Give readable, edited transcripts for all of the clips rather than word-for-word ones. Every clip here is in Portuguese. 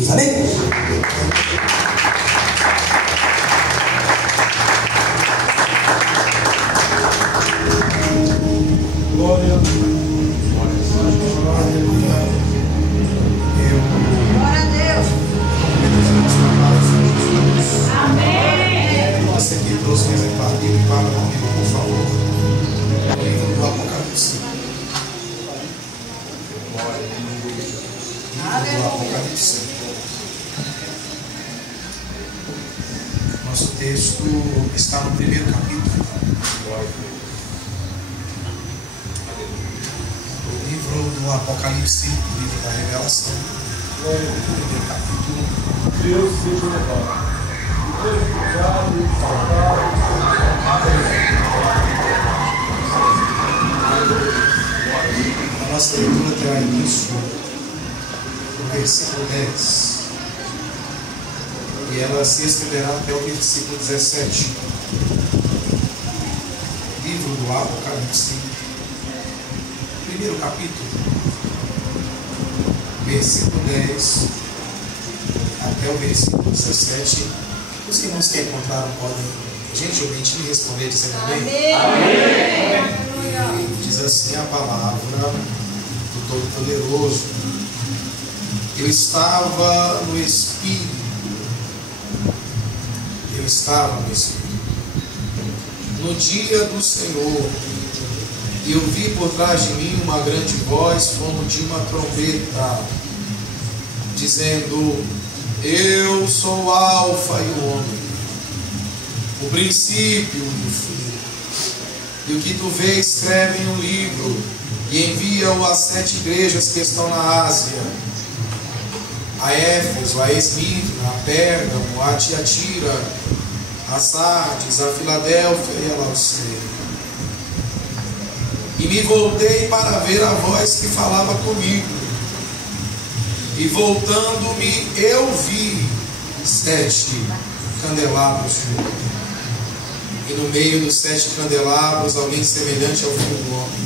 Jesus. Amém? Glória a Deus. Amém. Você que trouxe um exemplar bíblico, abra comigo, por favor. O livro do Apocalipse. Livro do Apocalipse. Nosso texto está no primeiro capítulo. O livro do Apocalipse, o livro da Revelação. Primeiro capítulo. Deus seja louvado. A nossa leitura terá início no versículo 10 e ela se estenderá até o versículo 17. Livro do Apocalipse, primeiro capítulo, versículo 10 até o versículo 17. Os irmãos que encontraram podem gentilmente me responder dizendo amém. Amém. E diz assim a palavra do Todo-Poderoso: eu estava no Espírito, no dia do Senhor, e eu vi por trás de mim uma grande voz como de uma trombeta, dizendo: eu sou o Alfa e o Ômega, o princípio e o fim. E o que tu vês, escreve em um livro e envia-o às 7 igrejas que estão na Ásia: a Éfeso, a Esmirna, a Pérgamo, a Tiatira, a Sardes, a Filadélfia e a Laodiceia. E me voltei para ver a voz que falava comigo. E voltando-me, eu vi 7 candelabros de ouro. E no meio dos 7 candelabros, alguém semelhante ao Filho do Homem,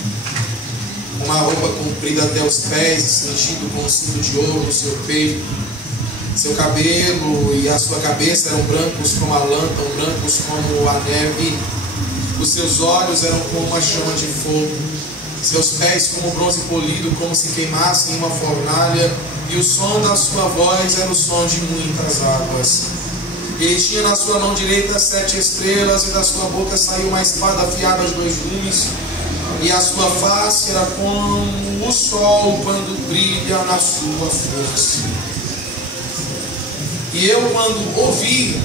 com uma roupa comprida até os pés, cingido com um cinto de ouro no seu peito. Seu cabelo e a sua cabeça eram brancos como a lã, tão brancos como a neve. Os seus olhos eram como uma chama de fogo. Seus pés como bronze polido, como se queimassem em uma fornalha. E o som da sua voz era o som de muitas águas. Ele tinha na sua mão direita 7 estrelas, e da sua boca saiu uma espada afiada de 2 gumes. E a sua face era como o sol quando brilha na sua força. E eu, quando ouvi,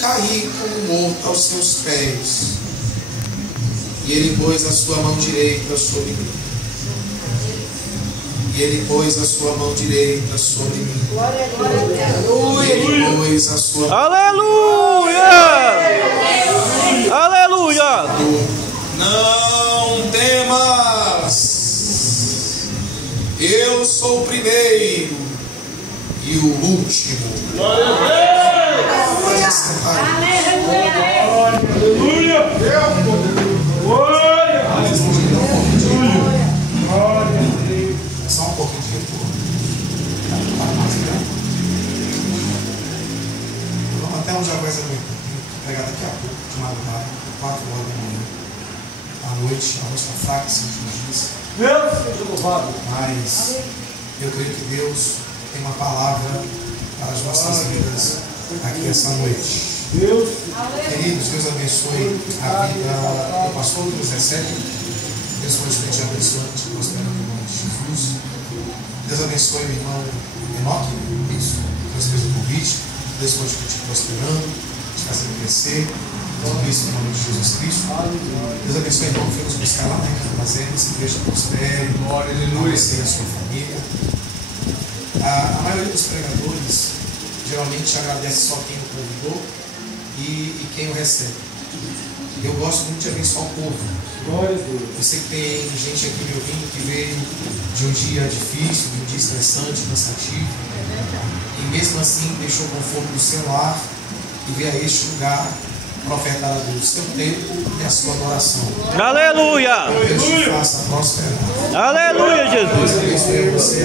caí como morto aos seus pés. E ele pôs a sua mão direita sobre mim. E ele pôs a sua mão direita sobre mim. Glória a Deus. E ele pôs a sua mão. Aleluia! Aleluia! Não temas. Eu sou o primeiro e o último. Glória a Deus! Aleluia! Glória a Deus! Glória a Deus! Só um pouquinho de retorno. Vamos até onde a voz é muito. Pegar daqui a pouco, de madrugada, 4 horas da manhã. À noite, a voz está fraca, se diz. Deus seja louvado! Mas eu creio que Deus tem uma palavra para as nossas vidas aqui essa noite. Deus, Queridos, Deus abençoe a vida do pastor que nos recebe. Deus continue te abençoando, te prosperando em nome de Jesus. Deus abençoe o irmão Enoque, isso, Deus fez o convite. Deus continue te prosperando, te fazendo crescer. Tudo isso em nome de Jesus Cristo. Deus abençoe o irmão que foi nos buscar lá na fazenda, se Deus te prospere, abençoe a sua família. A maioria dos pregadores geralmente agradece só quem o convidou e quem o recebe. Eu gosto muito de abençoar o povo. glória a Deus. Eu sei que tem gente aqui me ouvindo que veio de um dia difícil, de um dia estressante, cansativo, e mesmo assim deixou o conforto do seu lar e veio a este lugar profeta a Deus o seu tempo e a sua adoração. Aleluia! Deus te faça prosperar. Aleluia, Deus Jesus! abençoe você,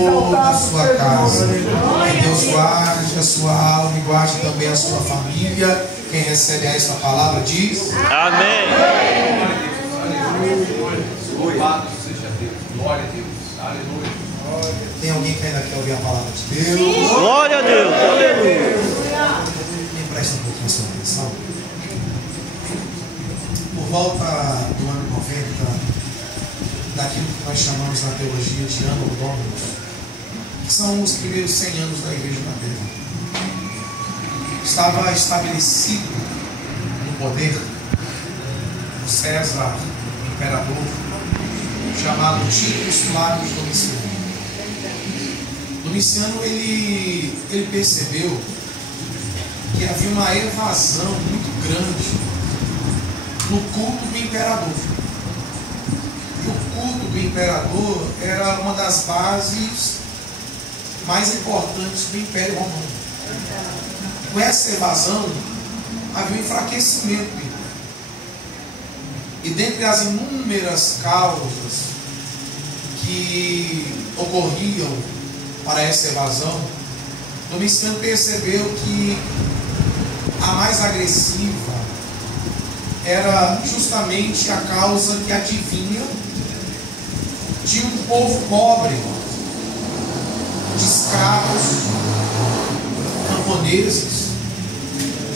toda a sua casa. Que Deus guarde a sua alma e guarde também a sua família. Quem recebe esta palavra diz: Amém! Louvado seja Deus. Glória a Deus. Aleluia. Tem alguém que ainda quer ouvir a palavra de Deus? Glória a Deus! Aleluia! Me presta um pouquinho a sua atenção. Por volta do ano 90, daquilo que nós chamamos na teologia de Anno Dominus, que são os primeiros 100 anos da Igreja na Terra, estava estabelecido no poder o César, o imperador, chamado Titus Flávius Domiciano. Domiciano ele percebeu que havia uma evasão muito grande no culto do imperador. E o culto do imperador era uma das bases mais importantes do Império Romano. Com essa evasão, havia um enfraquecimento do império. E dentre as inúmeras causas que ocorriam para essa evasão, Domiciano percebeu que a mais agressiva era justamente a causa que advinha de um povo pobre, de escravos, camponeses,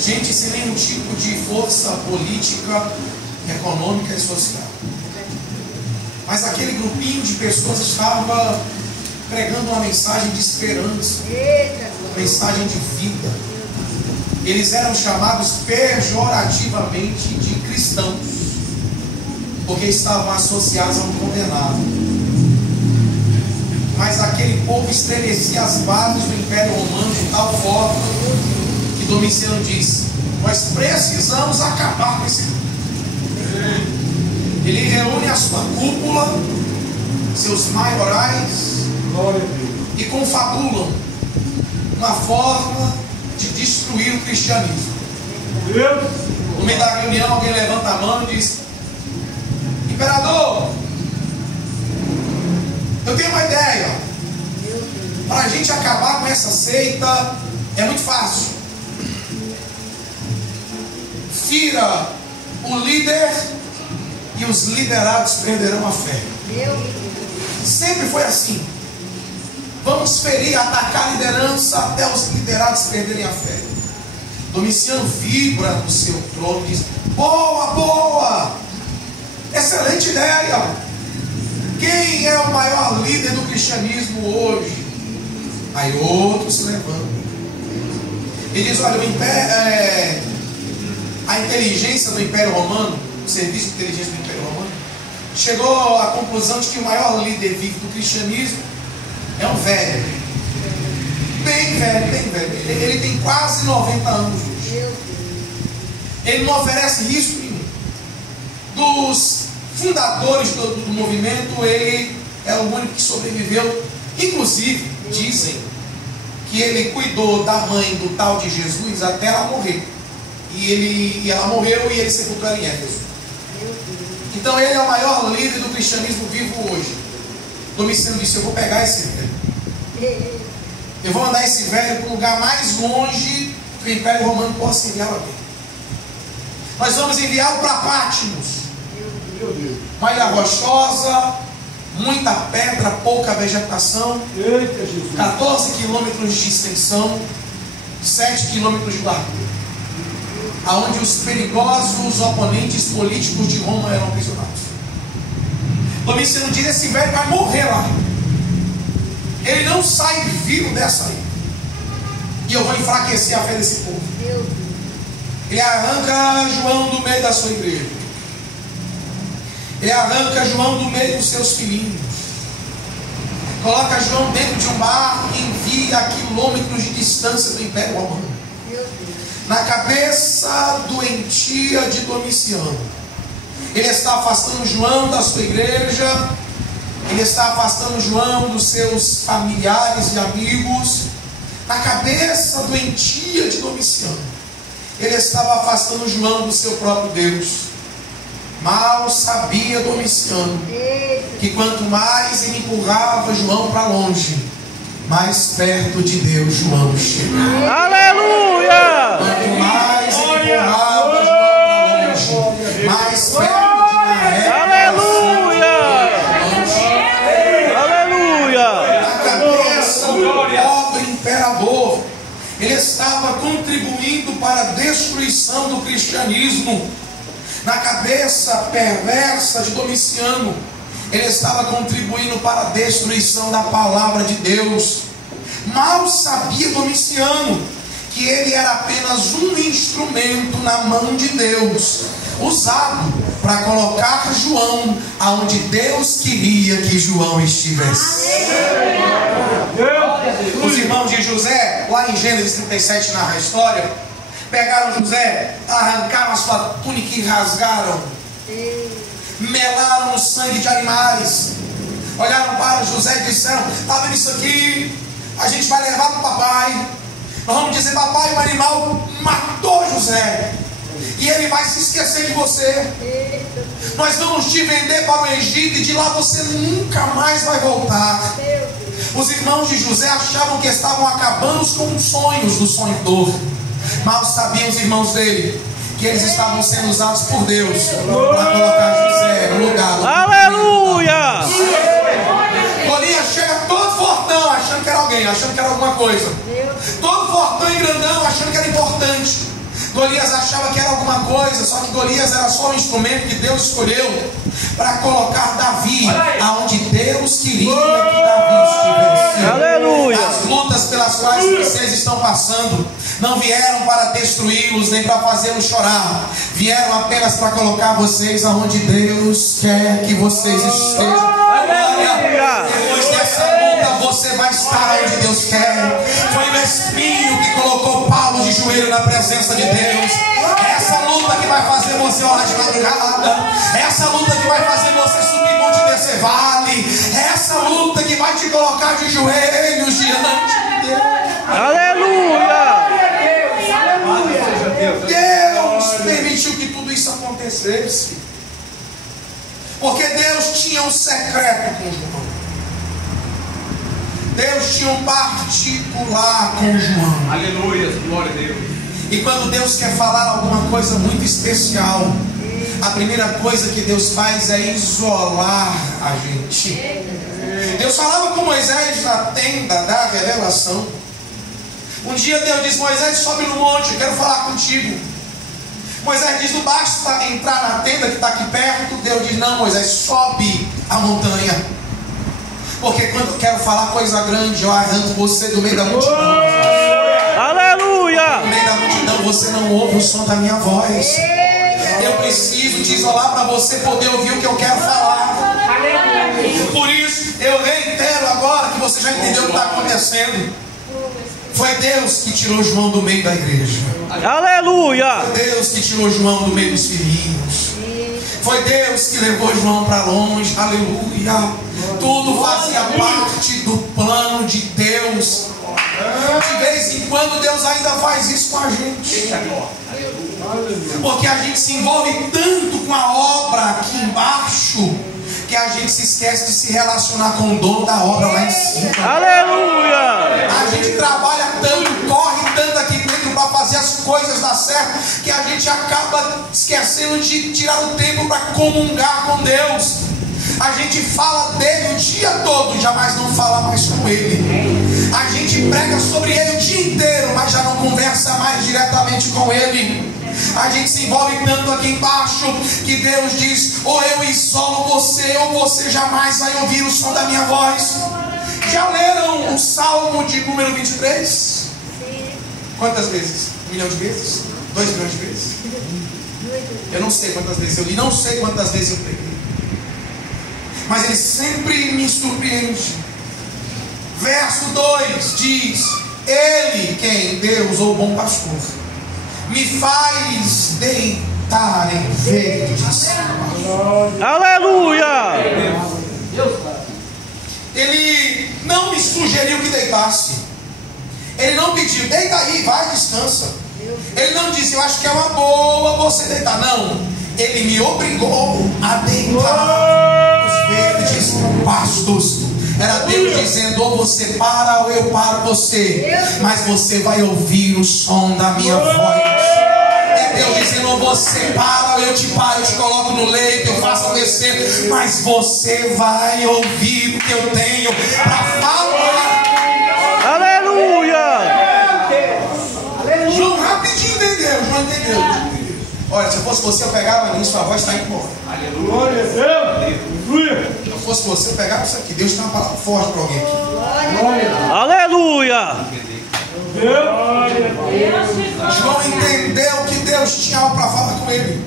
gente sem nenhum tipo de força política, econômica e social. Mas aquele grupinho de pessoas estava pregando uma mensagem de esperança, uma mensagem de vida. Eles eram chamados pejorativamente de cristãos, porque estavam associados a um condenado. Mas aquele povo estremecia as bases do Império Romano de tal forma que Domiciano disse: nós precisamos acabar com esse grupo. Ele reúne a sua cúpula, seus maiorais, e confabulam uma forma de destruir o cristianismo. No meio da reunião, alguém levanta a mão e diz: imperador, eu tenho uma ideia. Para a gente acabar com essa seita é muito fácil. Fira o líder e os liderados perderão a fé. Sempre foi assim. Vamos ferir, atacar a liderança até os liderados perderem a fé. Domiciano vibra no seu trono e diz: boa, boa, excelente ideia. Quem é o maior líder do cristianismo hoje? Aí outros se levantam. Ele diz: olha, a inteligência do Império Romano, o serviço de inteligência do Império Romano, chegou à conclusão de que o maior líder vivo do cristianismo é um velho. Bem velho, bem velho. Ele tem quase 90 anos hoje. Ele não oferece risco nenhum. Dos fundadores do movimento, ele é o único que sobreviveu. Inclusive, dizem que ele cuidou da mãe do tal de Jesus até ela morrer. E ela morreu e ele sepultou ela em Éfeso. Então ele é o maior líder do cristianismo vivo hoje. Domiciano disse: eu vou pegar esse velho, eu vou mandar esse velho para o lugar mais longe que o Império Romano possa enviá-lo aqui. Nós vamos enviá-lo para Patmos, uma ilha rochosa, muita pedra, pouca vegetação, 14 quilômetros de extensão, 7 quilômetros de largura, aonde os perigosos oponentes políticos de Roma eram aprisionados. Domiciano diz: esse velho vai morrer lá. Ele não sai vivo dessa aí. E eu vou enfraquecer a fé desse povo. Ele arranca João do meio da sua igreja. Ele arranca João do meio dos seus filhinhos. Coloca João dentro de um barco e envia a quilômetros de distância do Império Romano. Na cabeça doentia de Domiciano, ele está afastando João da sua igreja, ele está afastando João dos seus familiares e amigos. Na cabeça doentia de Domiciano, ele estava afastando João do seu próprio Deus. Mal sabia Domiciano que quanto mais ele empurrava João para longe, mais perto de Deus João chegava. Aleluia! Quanto mais ele empurrava João para longe, mais perto de Maé. Aleluia! Aleluia! Na cabeça do pobre imperador, ele estava contribuindo para a destruição do cristianismo. Na cabeça perversa de Domiciano, ele estava contribuindo para a destruição da palavra de Deus. Mal sabia Domiciano que ele era apenas um instrumento na mão de Deus, usado para colocar João aonde Deus queria que João estivesse. Os irmãos de José, lá em Gênesis 37, narra a história. Pegaram José, arrancaram a sua túnica e rasgaram, melaram o sangue de animais, olharam para José e disseram: está vendo isso aqui? A gente vai levar para o papai. Nós vamos dizer: papai, o animal matou José e ele vai se esquecer de você. Nós vamos te vender para o Egito e de lá você nunca mais vai voltar. Os irmãos de José achavam que estavam acabando com os sonhos do sonhador. Mal sabiam os irmãos dele que eles estavam sendo usados por Deus para colocar José no lugar do... Aleluia! Golias chega todo fortão, achando que era alguém, achando que era alguma coisa. Todo fortão e grandão, achando que era importante. Golias achava que era alguma coisa, só que Golias era só um instrumento que Deus escolheu para colocar Davi aonde Deus queria que Davi estivesse. Aleluia! As lutas pelas quais vocês estão passando não vieram para destruí-los nem para fazê-los chorar, vieram apenas para colocar vocês aonde Deus quer que vocês estejam. Aleluia! Depois dessa luta você vai estar onde Deus quer. Foi o Espinho que colocou Paulo de joelho na presença de Deus. Essa luta que vai fazer você orar de madrugada, essa luta que vai fazer você subir monte e descer vale, essa luta que vai te colocar de joelhos diante de Deus. Aleluia! Deus permitiu que tudo isso acontecesse, porque Deus tinha um secreto com João. Deus tinha um particular com João. Aleluia, glória a Deus. E quando Deus quer falar alguma coisa muito especial, a primeira coisa que Deus faz é isolar a gente. Deus falava com Moisés na tenda da revelação. Um dia Deus disse: Moisés, sobe no monte, eu quero falar contigo. Moisés diz: não basta entrar na tenda que está aqui perto. Deus diz: não, Moisés, sobe a montanha, porque quando eu quero falar coisa grande, eu arranco você do meio da multidão. Aleluia! No meio da multidão você não ouve o som da minha voz. Eu preciso te isolar para você poder ouvir o que eu quero falar. Por isso eu reitero agora que você já entendeu o que está acontecendo. Foi Deus que tirou João do meio da igreja. Aleluia! Foi Deus que tirou João do meio dos filhinhos. Foi Deus que levou João para longe. Aleluia! Tudo fazia parte do plano de Deus. De vez em quando Deus ainda faz isso com a gente, porque a gente se envolve tanto com a obra aqui embaixo que a gente se esquece de se relacionar com o dono da obra lá em cima. Aleluia! A gente trabalha tanto, corre tanto aqui dentro para fazer as coisas dar certo, que a gente acaba esquecendo de tirar o tempo para comungar com Deus. A gente fala dele o dia todo, jamais não fala mais com ele. A gente prega sobre ele o dia inteiro, mas já não conversa mais diretamente com ele. A gente se envolve tanto aqui embaixo que Deus diz: ou eu isolo você, ou você jamais vai ouvir o som da minha voz. Já leram o Salmo de número 23? Sim. Quantas vezes? 1 milhão de vezes? 2 milhões de vezes? Eu não sei quantas vezes eu li, não sei quantas vezes eu preguei, mas ele sempre me surpreende. Verso 2 diz: Ele, quem? Deus, ou bom pastor, me faz deitar em verdes. Aleluia! Ele não me sugeriu que deitasse. Ele não pediu: deita aí, vai, descansa. Ele não disse, eu acho que é uma boa você deitar. Não, ele me obrigou a deitar nos verdes pastos. Era Deus dizendo, ou você para ou eu paro você, mas você vai ouvir o som da minha voz. É Deus dizendo, ou você para ou eu te paro, eu te coloco no leito, eu faço acontecer, mas você vai ouvir o que eu tenho para falar. Aleluia! João rapidinho entendeu, João entendeu. Olha, se eu fosse você, eu pegava nisso, a voz está indo embora. Glória a Deus. Se eu fosse você, eu pegava isso aqui. Deus tem uma palavra forte para alguém aqui. Aleluia! João entendeu que Deus tinha algo para falar com ele.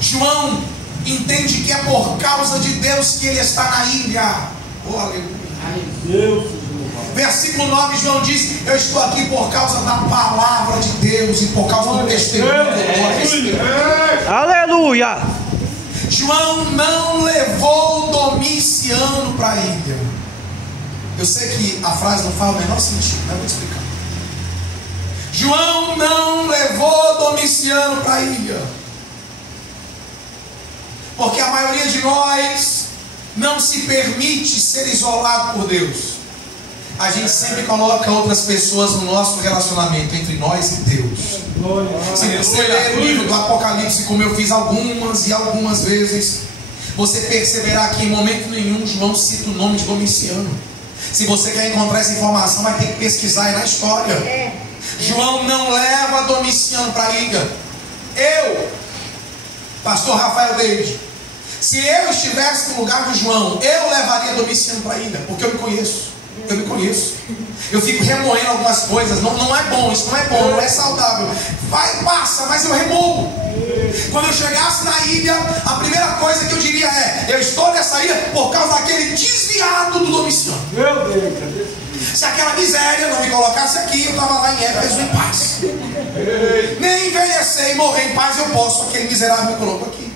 João entende que é por causa de Deus que ele está na ilha. Oh, aleluia. Versículo 9, João diz, eu estou aqui por causa da palavra de Deus e por causa do testemunho que eu recebi. Aleluia! João não levou Domiciano para a ilha. Eu sei que a frase não faz o menor sentido, mas eu vou explicar. João não levou Domiciano para a ilha, porque a maioria de nós não se permite ser isolado por Deus. A gente sempre coloca outras pessoas no nosso relacionamento entre nós e Deus. Se você ler o livro do Apocalipse, como eu fiz algumas e algumas vezes, você perceberá que em momento nenhum João cita o nome de Domiciano. Se você quer encontrar essa informação, vai ter que pesquisar aí na história. João não leva Domiciano para a ilha. Eu, pastor Rafael David, se eu estivesse no lugar de João, eu levaria Domiciano para a ilha, porque eu me conheço. Eu me conheço. Eu fico remoendo algumas coisas. Não é bom, isso não é bom, não é saudável. Vai, passa, mas eu remoo. Quando eu chegasse na ilha, a primeira coisa que eu diria é: eu estou nessa ilha por causa daquele desviado do Domiciano. Meu Deus. Se aquela miséria não me colocasse aqui, eu estava lá em Éfeso em paz. Nem envelhecer e morrer em paz eu posso. Aquele miserável me colocou aqui.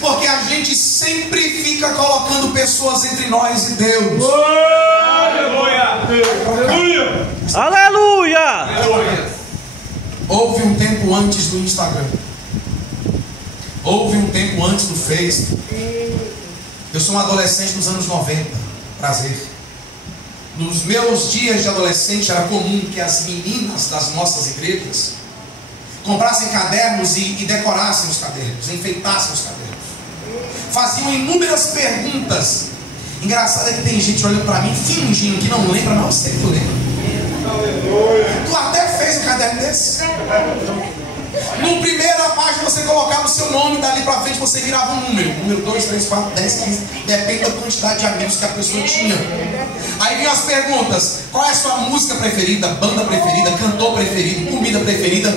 Porque a gente sempre fica colocando pessoas entre nós e Deus. Aleluia! Aleluia! Houve um tempo antes do Instagram. Houve um tempo antes do Facebook. Eu sou um adolescente dos anos 90. Prazer. Nos meus dias de adolescente era comum que as meninas das nossas igrejas comprassem cadernos e decorassem os cadernos, enfeitassem os cadernos. Faziam inúmeras perguntas. Engraçado é que tem gente olhando para mim fingindo que não lembra, mas eu sei que tu lembra. Tu até fez um caderno desse? No primeira página você colocava o seu nome, dali para frente você virava um número 2, 3, 4, 10, 15, depende da quantidade de amigos que a pessoa tinha. Aí vinham as perguntas: qual é a sua música preferida, banda preferida, cantor preferido, comida preferida?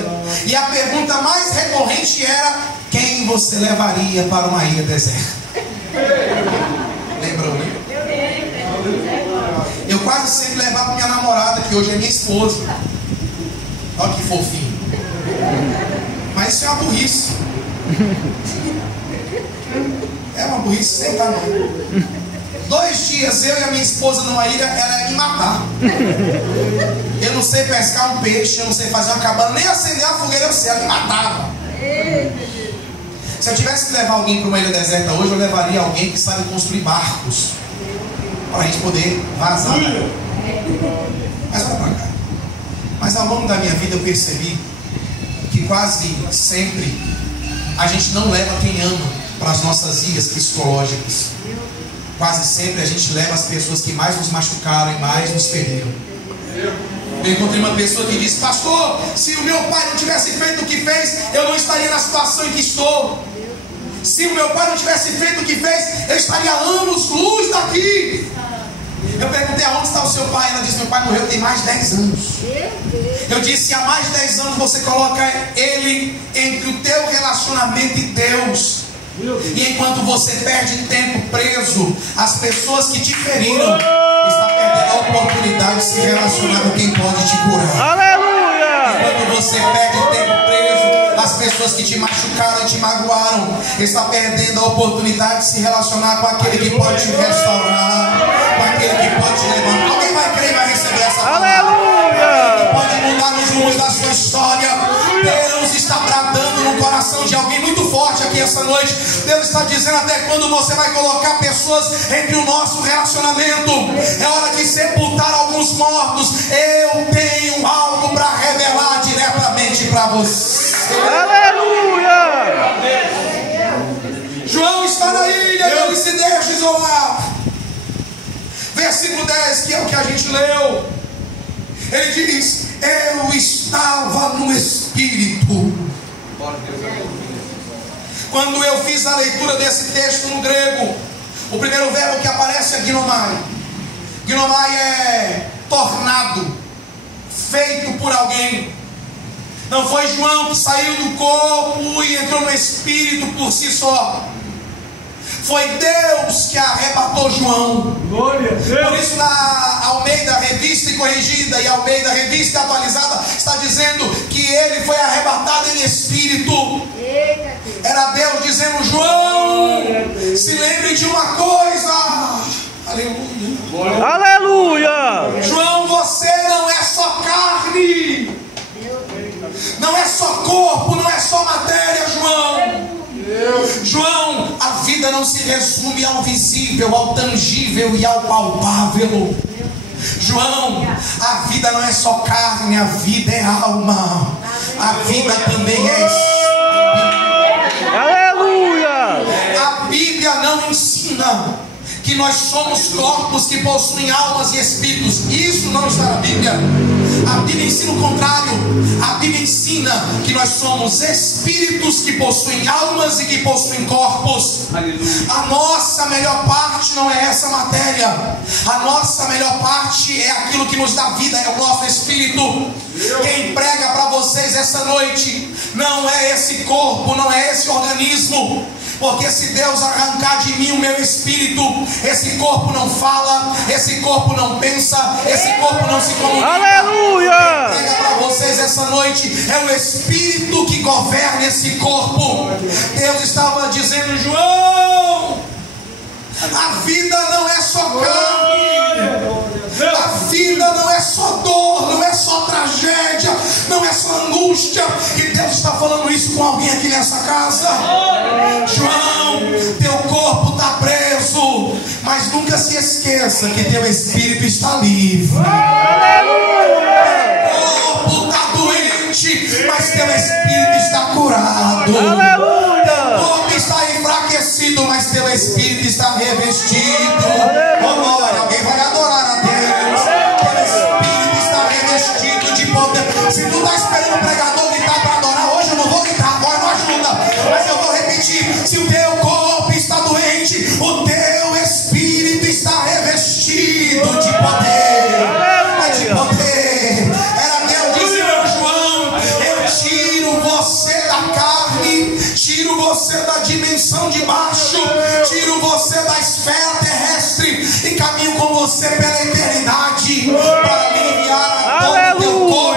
E a pergunta mais recorrente era: quem você levaria para uma ilha deserta? Lembram, né? Eu quase sempre levava minha namorada, que hoje é minha esposa. Olha que fofinho. Mas isso é uma burrice. É uma burrice sem tá não. 2 dias eu e a minha esposa numa ilha, ela ia me matar. Eu não sei pescar um peixe, eu não sei fazer uma cabana, nem acender a fogueira eu sei, ela me matava. Se eu tivesse que levar alguém para uma ilha deserta hoje, eu levaria alguém que sabe construir barcos, para a gente poder vazar. Mas olha para cá. Mas ao longo da minha vida eu percebi que quase sempre a gente não leva quem ama para as nossas ilhas psicológicas. Quase sempre a gente leva as pessoas que mais nos machucaram e mais nos feriram. Eu encontrei uma pessoa que disse: pastor, se o meu pai não tivesse feito o que fez, eu não estaria na situação em que estou. Se o meu pai não tivesse feito o que fez, eu estaria a anos-luz daqui. Eu perguntei: aonde está o seu pai? Ela disse: meu pai morreu tem mais de 10 anos. Eu disse: há mais de 10 anos você coloca ele entre o teu relacionamento e Deus. E enquanto você perde tempo preso, as pessoas que te feriram estão perdendo a oportunidade de se relacionar com quem pode te curar. Aleluia! Enquanto você perde tempo preso, as pessoas que te machucaram e te magoaram estão perdendo a oportunidade de se relacionar com aquele que pode te restaurar, com aquele que pode te levantar. Alguém vai crer e vai receber essa palavra? Aleluia! Que pode mudar os rumos da Deus está dizendo até quando você vai colocar pessoas entre o nosso relacionamento. É hora de sepultar alguns mortos. Eu tenho algo para revelar diretamente para você. Aleluia! João está na ilha, ele se deixa isolar. Versículo 10, que é o que a gente leu. Ele diz: eu estava no Espírito. Quando eu fiz a leitura desse texto no grego, o primeiro verbo que aparece é ginomai. Ginomai é tornado, feito por alguém. Não foi João que saiu do corpo e entrou no Espírito por si só. Foi Deus que arrebatou João. Glória a Deus. Por isso na Almeida Revista e Corrigida e Almeida Revista Atualizada está dizendo que ele foi arrebatado em espírito. Era Deus dizendo: João, se lembre de uma coisa. Aleluia. Aleluia! João, você não é só carne, não é só corpo, não é só matéria, João. João, a vida não se resume ao visível, ao tangível e ao palpável. João, a vida não é só carne, a vida é alma. A vida também é espírito. Aleluia! A Bíblia não ensina que nós somos corpos que possuem almas e espíritos. Isso não está na Bíblia. A Bíblia ensina o contrário. A Bíblia ensina que nós somos espíritos que possuem almas e que possuem corpos. Aleluia. A nossa melhor parte não é essa matéria. A nossa melhor parte é aquilo que nos dá vida, é o nosso espírito. Quem prega para vocês essa noite não é esse corpo, não é esse organismo. Porque se Deus arrancar de mim o meu espírito, esse corpo não fala, esse corpo não pensa, esse corpo não se comunica. Aleluia! Quem prega para vocês essa noite é o espírito que governa esse corpo. Deus estava dizendo: João, a vida não é só carne, a vida não é só dor, não é só tragédia, não é só angústia. E Deus está falando isso com alguém aqui nessa casa. João, teu corpo está preso, mas nunca se esqueça que teu espírito está livre. Teu corpo está doente, mas teu espírito está curado. Aleluia! Teu corpo está enfraquecido, mas teu espírito está revestido. Oh, glória, alguém vai adorar a Deus. Teu espírito está revestido de poder. Se tu está esperando o pregador gritar para adorar, hoje eu não vou gritar, agora não ajuda. Mas eu vou repetir: se o teu corpo está doente, o teu espírito está revestido de poder. É de poder. Era Deus dizendo: João, eu tiro você da carne, tiro você da dimensão de baixo, tiro você da esfera terrestre e caminho com você pela eternidade para aliviar a dor do teu corpo.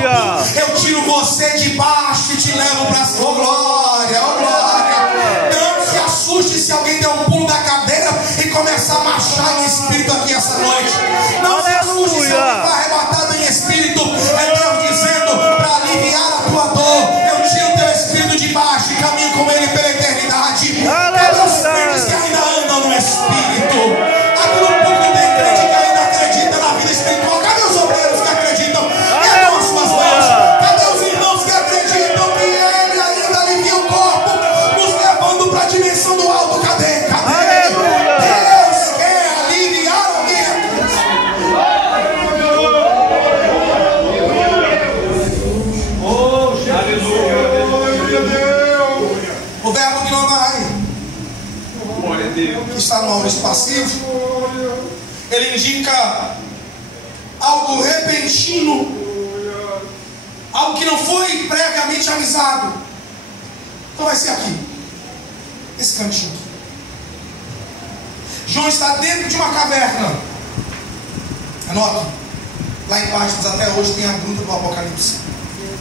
Eu tiro você de baixo e te levo para a sua glória. Oh, glória. Não se assuste se alguém der um pulo da cadeira e começar a marchar em espírito aqui essa noite. Não se assuste se alguém está arrebatado em espírito. É Deus dizendo: para aliviar a tua dor, eu tiro o teu espírito de baixo e caminho com ele pela eternidade. Cadê os crentes que ainda andam no espírito? Aqui no público tem crente que ainda acredita na vida espiritual. Cadê os obreiros que acreditam? Ergam as suas mãos. Cadê os irmãos que acreditam que ele ainda alivia o corpo, nos levando para a dimensão do alto? Cadê? Cadê? Deus quer aliviar alguém. O verbo ginomai, Glória a Deus. que está no aorista passivo, ele indica algo repentino, algo que não foi previamente avisado. Então vai ser aqui, esse cantinho aqui. João está dentro de uma caverna. Anota, lá em Patmos até hoje tem a gruta do Apocalipse.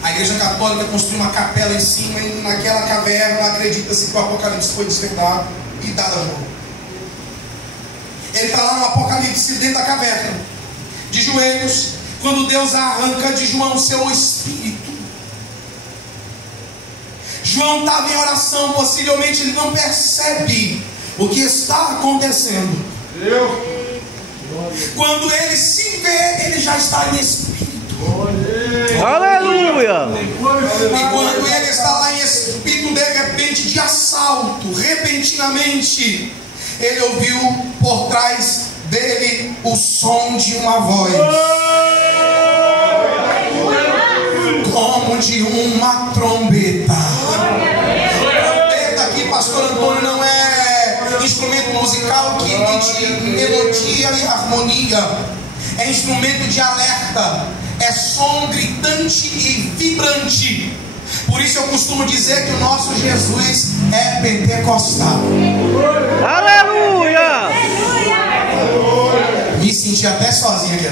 A Igreja Católica construiu uma capela em cima, e naquela caverna acredita-se que o Apocalipse foi desvendado e dado a João. Ele está lá no Apocalipse, dentro da caverna, de joelhos, quando Deus arranca de João seu espírito. João estava em oração, possivelmente ele não percebe o que está acontecendo. Quando ele se vê, ele já está em espírito. Aleluia! E quando ele está lá em espírito, de repente, de assalto, repentinamente, ele ouviu por trás dele o som de uma voz, como de uma trombeta. Trombeta aqui, pastor Antônio, não é instrumento musical que emite melodia e harmonia. É instrumento de alerta. É som gritante e vibrante. Por isso eu costumo dizer que o nosso Jesus é pentecostal. Aleluia! Me senti até sozinho aqui.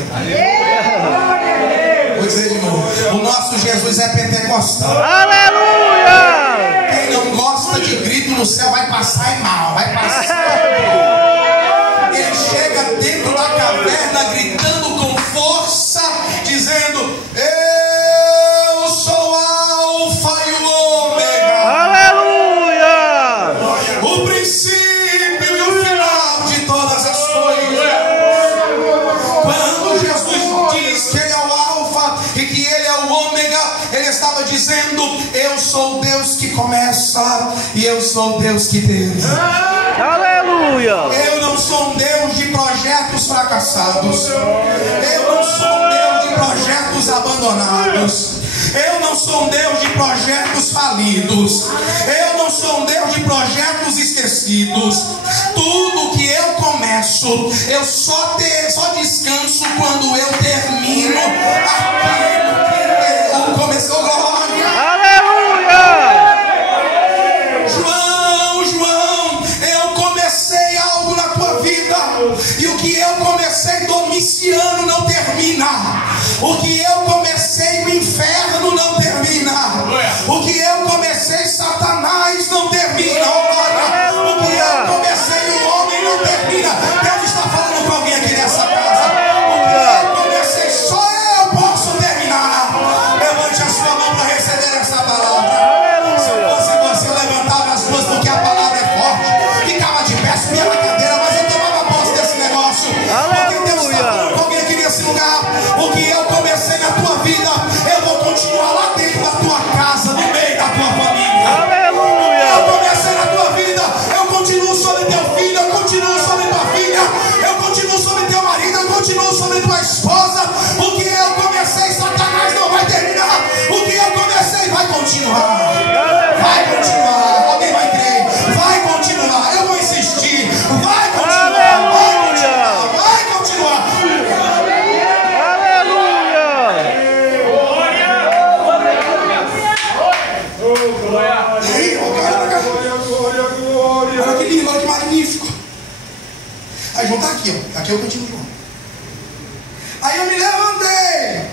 Vou dizer de novo. O nosso Jesus é pentecostal. Aleluia! Quem não gosta de grito no céu vai passar mal. Vai passar. Ele chega dentro da caverna gritando com força, dizendo: eu sou Alfa e o Ômega. Aleluia! O princípio e o final de todas as coisas. Quando Jesus diz que ele é o Alfa e que ele é o Ômega, ele estava dizendo: eu sou Deus que começa e eu sou Deus que termina. Aleluia! Eu não sou um Deus de projetos fracassados. Eu não sou um Deus de projetos abandonados. Eu não sou um Deus de projetos falidos. Eu não sou um Deus de projetos esquecidos. Tudo que eu começo, eu só descanso quando eu termino aquilo que eu começou. Glória! Aleluia! João, eu comecei algo na tua vida, e o que eu comecei, Domiciano não termina. O que eu comecei, o inferno não termina. O que eu comecei, Satanás não termina. O que eu comecei, o homem não termina. Deus está falando com alguém aqui nessa casa. O que eu comecei, só eu posso terminar. Levante a sua mão para receber essa palavra. Se eu fosse você, eu levantava as duas, porque a palavra é forte. Ficava de pé, subia na cadeira, mas eu tomava posse desse negócio. Porque Deus está falando com alguém aqui nesse lugar. O que eu comecei na tua vida, eu vou continuar lá dentro da tua casa, no meio da tua família. Aleluia! Eu comecei na tua vida, eu continuo sobre teu filho, eu continuo sobre tua filha, eu continuo sobre teu marido, eu continuo sobre tua esposa. O que eu comecei, Satanás não vai terminar. O que eu comecei vai continuar. Vai continuar. Alguém vai crer? Vai continuar. Eu vou insistir. Vai continuar. Vai continuar. Vai continuar. Aleluia! E aí, olha que lindo, olha que magnífico. Aí João tá aqui, ó. Aqui é o cantinho de João. Aí eu me levantei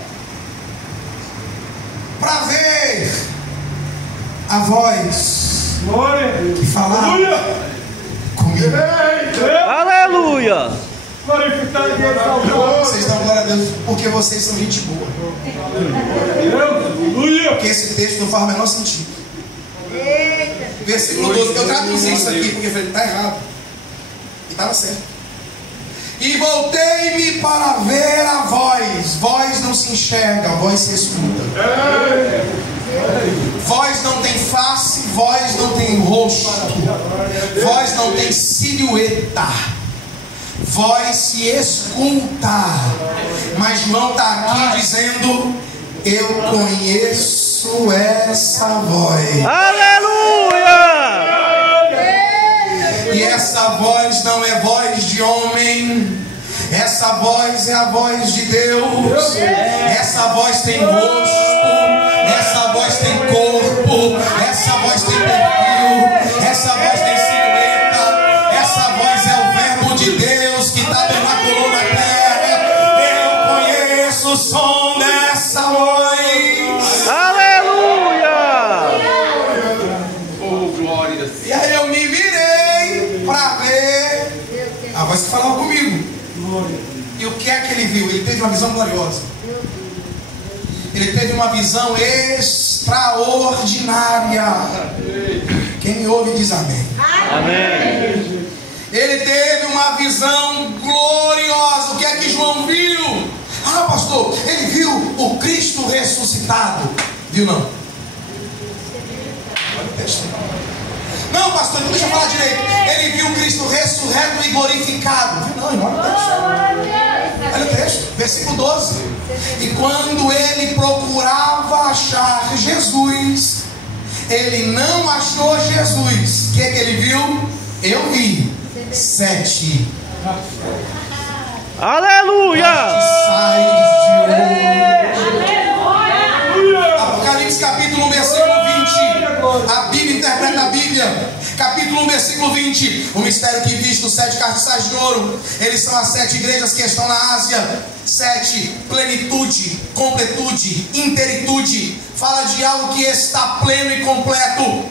para ver a voz que falava comigo. Aleluia! Vocês dão glória a Deus porque vocês são gente boa. Porque esse texto não faz o menor sentido. Versículo 12. Eu traduzi isso aqui porque eu falei, está errado. E estava certo. E voltei-me para ver a voz. Voz não se enxerga, voz se escuta. Voz não tem face, voz não tem rosto, voz não tem silhueta, voz se escuta. Mas João está aqui dizendo: eu conheço essa voz. Aleluia! E essa voz não é voz de homem. Essa voz é a voz de Deus. Essa voz tem rosto. Essa voz tem corpo. Essa voz tem perfil. Essa voz tem silhueta. Essa voz é o verbo de Deus que tabernaculou na terra. Eu conheço o som dessa voz. Aleluia! E aí eu me virei para ver a voz que falava comigo. E o que é que ele viu? Ele teve uma visão gloriosa. Ele teve uma visão extraordinária. Quem me ouve diz amém. Amém. Ele teve uma visão gloriosa. O que é que João viu? Ah, pastor, ele viu o Cristo ressuscitado. Viu não? Olha o texto. Não, pastor, deixa eu falar direito. Ele viu o Cristo ressurreto e glorificado. Viu não, irmão? Olha o texto. Olha o texto, versículo 12. E quando ele procurava achar Jesus, ele não achou Jesus. O que é que ele viu? Eu vi 7 Aleluia. sais de ouro. Apocalipse capítulo 1, versículo 20. A Bíblia interpreta a Bíblia. Capítulo 1, versículo 20. O mistério que viste, os 7 castiçais de ouro. Eles são as 7 igrejas que estão na Ásia. 7, plenitude, completude, interitude. Fala de algo que está pleno e completo.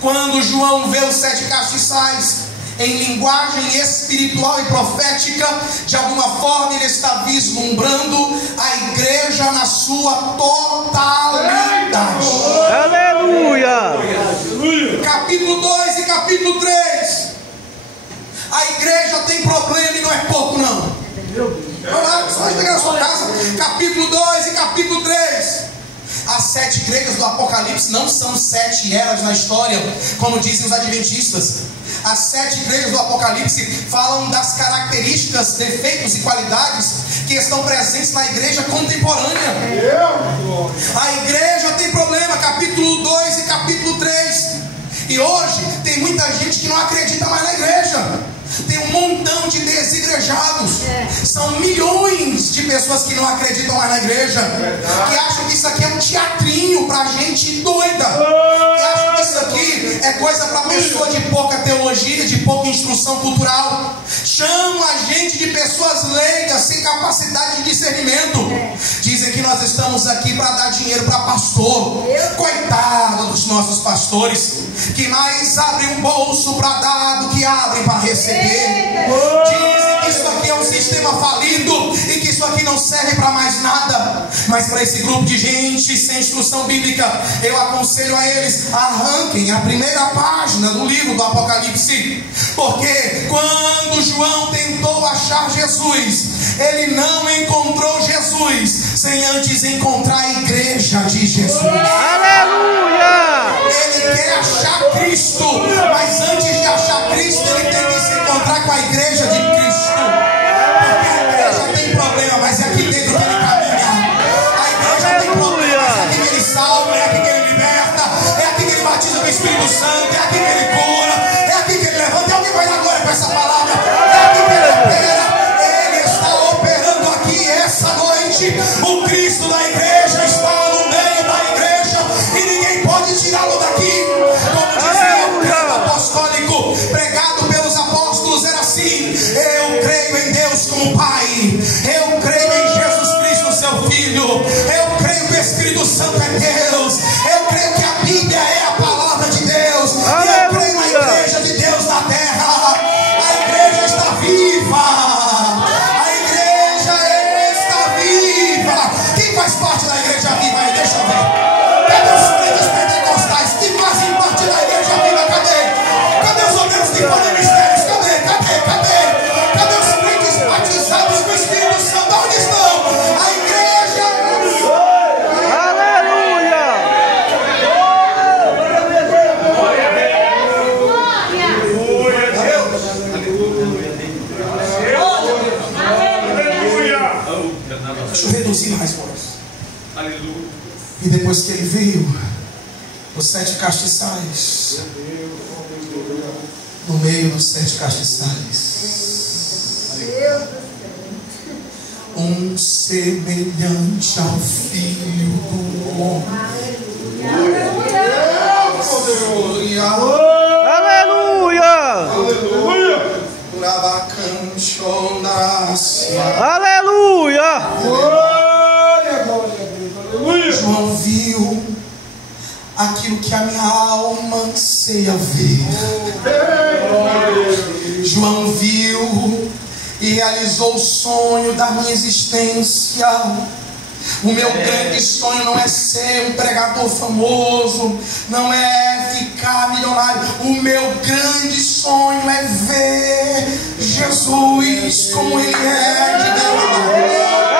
Quando João vê os 7 castiçais, em linguagem espiritual e profética, de alguma forma ele está vislumbrando a igreja na sua totalidade. Aleluia. Capítulo 2 e capítulo 3. A igreja tem problema e não é pouco não. Vai lá, você vai chegar na sua casa. Capítulo 2 e capítulo 3. As 7 igrejas do Apocalipse não são 7 eras na história, como dizem os adventistas. As 7 igrejas do Apocalipse falam das características, defeitos e qualidades que estão presentes na igreja contemporânea. A igreja tem problema, capítulo 2 e capítulo 3. E hoje tem muita gente que não acredita mais na igreja. Tem um montão de desigrejados. São milhões de pessoas que não acreditam mais na igreja, que acham que isso aqui é um teatrinho pra gente doida, que acham que isso aqui é coisa pra pessoa de pouca teologia, de pouca instrução cultural. Chamam a gente de pessoas leigas, sem capacidade de discernimento. Dizem que nós estamos aqui para dar dinheiro para pastor. Coitado dos nossos pastores, que mais abrem um bolso para dar do que abrem para receber. Dizem que isso aqui é um sistema falido e que isso aqui não serve para mais nada. Mas para esse grupo de gente sem instrução bíblica, eu aconselho a eles: arranquem a primeira página do livro do Apocalipse. Porque quando João tentou achar Jesus, ele não encontrou Jesus sem antes encontrar a igreja de Jesus. Aleluia. Ele quer achar Cristo, mas antes de achar Cristo, ele tem que se encontrar com a igreja de Cristo. Porque a igreja tem problema, mas é aqui dentro que ele caminha. A igreja tem problema, mas é aqui que ele salva, é aqui que ele liberta, é aqui que ele batiza com o Espírito Santo, é aqui que ele cura, é aqui que ele levanta. E alguém vai dar glória com essa palavra. É aqui que ele opera. Ele está operando aqui essa noite. O Cristo da igreja está no meio da igreja e ninguém pode tirá-lo daqui. Como dizia o credo apostólico pregado pelos apóstolos, era assim: eu creio em Deus como Pai, eu creio em Jesus Cristo seu Filho, eu creio que o Espírito Santo é Deus, eu creio que a Bíblia é a palavra de Deus, e eu creio na igreja de Deus na terra. A igreja está viva, a igreja está viva. Quem faz parte da igreja viva aí? Deixa eu ver. Cadê os crentes pentecostais que fazem parte da igreja viva? Cadê os obreiros que podem mistérios? Cadê os crentes batizados com o Espírito Santo? Onde estão? A igreja. Aleluia. Deixa eu reduzir mais voz. E depois que ele veio, os 7 castiçais, no meio dos 7 castiçais, um semelhante ao Filho do Homem. Aleluia. Aleluia. João viu aquilo que a minha alma anseia ver. João viu e realizou o sonho da minha existência. O meu grande sonho não é ser um pregador famoso, não é ficar milionário. O meu grande sonho é ver Jesus como Ele é. Diga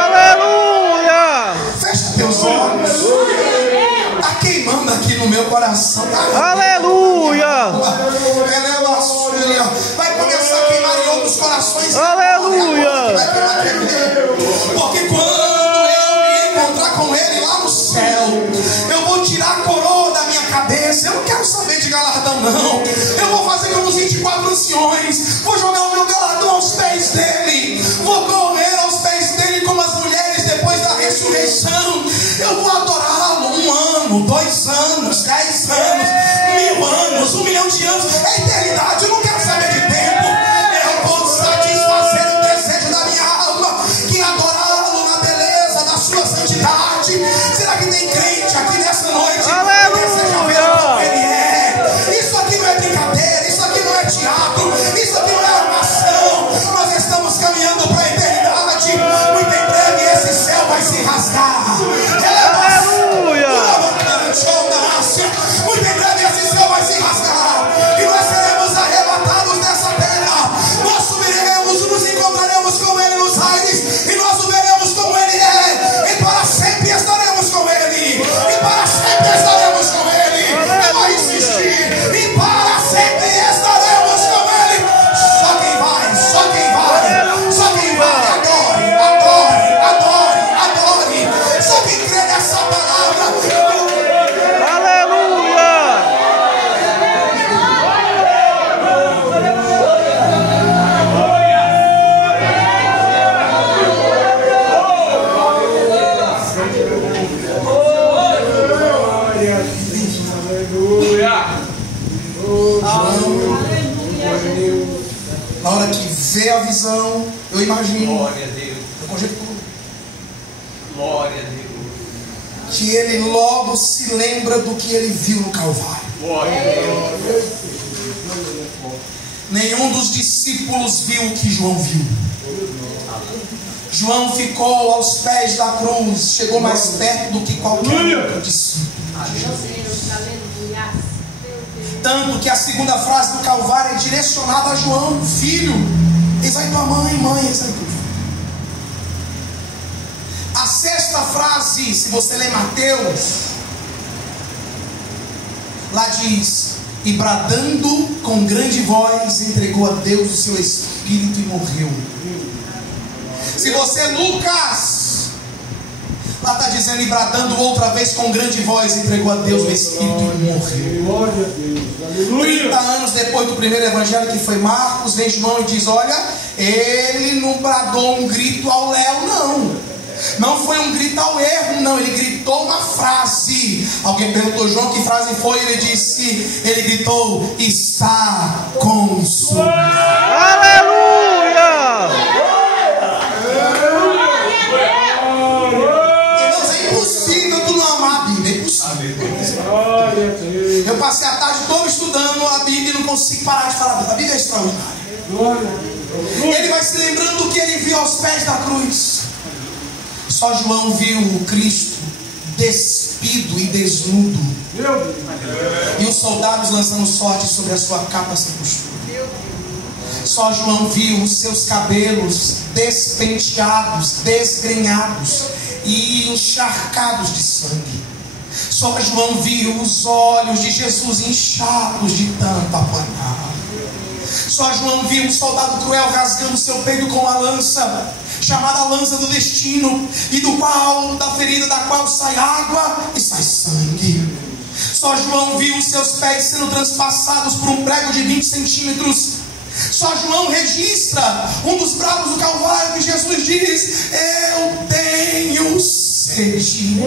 Aleluia! fecha teus olhos. Está queimando aqui no meu coração. Aleluia! Vai começar a queimar em outros corações. Aleluia! Vai queimar primeiro. Porque quando eu me encontrar com Ele lá no céu, eu vou tirar a coroa da minha cabeça. Eu não quero saber de galardão, não. Eu vou fazer como os 24 anciões. Vou jogar o meu galardão aos pés dele. Vou correr aos pés dele como as mulheres depois da ressurreição. Eu vou adorá-lo 1 ano, 2 anos, 10 anos, 1000 anos, 1 milhão de anos. É eternidade, eu não quero saber de tempo. Eu vou satisfazer o desejo da minha alma, que é adorá-lo na beleza da sua santidade. Será que tem crente aqui nessa noite que deseja ver como Ele é? Isso aqui não é brincadeira, isso aqui não é teatro, isso aqui não é armação. Nós estamos caminhando para a eternidade. Muito em breve esse céu vai se rasgar. Muito em breve esse céu vai se rasgar e nós seremos arrebatados dessa terra. Nós subiremos, nos encontraremos com Ele nos aires e nós o veremos como Ele é, e para sempre estaremos com Ele, e para sempre estaremos com Ele. Eu vou insistir, e para sempre estaremos com Ele. Só quem vai, só quem vai, só quem vai. Adore, adore, adore, adore. Só quem crê nessa palavra. Na hora que vê a visão, eu imagino, Glória a Deus. eu conjecturo, Glória a Deus. que ele logo se lembra do que ele viu no Calvário. Glória a Deus. Nenhum dos discípulos viu o que João viu. João ficou aos pés da cruz, chegou mais perto do que qualquer outro discípulo. Tanto que a segunda frase do Calvário é direcionada a João: filho, eis aí tua mãe, mãe, eis aí tua filha. A sexta frase, se você ler Mateus, lá diz: e bradando com grande voz, entregou a Deus o seu espírito e morreu. Se você Lucas, lá está dizendo: e bradando outra vez com grande voz, entregou a Deus o espírito e morreu. Glória a Deus. 30 anos depois do primeiro evangelho, que foi Marcos, vem João e diz: olha, ele não bradou um grito ao léu, não. Não foi um grito ao erro, não. Ele gritou uma frase. Alguém perguntou: João, que frase foi? Ele disse, ele gritou: está consumado. Aleluia! Irmãos, é impossível tu não amar a Bíblia. É impossível. Eu passei a tarde toda estudando a Bíblia e não consigo parar de falar. A Bíblia é extraordinária. Ele vai se lembrando do que ele viu aos pés da cruz. Só João viu o Cristo despido e desnudo, e os soldados lançando sorte sobre a sua capa sem costura. Só João viu os seus cabelos despenteados, desgrenhados e encharcados de sangue. Só João viu os olhos de Jesus inchados de tanto apanhar. Só João viu um soldado cruel rasgando seu peito com uma lança, chamada lança do destino, e da ferida da qual sai água e sai sangue. Só João viu os seus pés sendo transpassados por um prego de 20 centímetros. Só João registra um dos bravos do Calvário, que Jesus diz: eu tenho sede.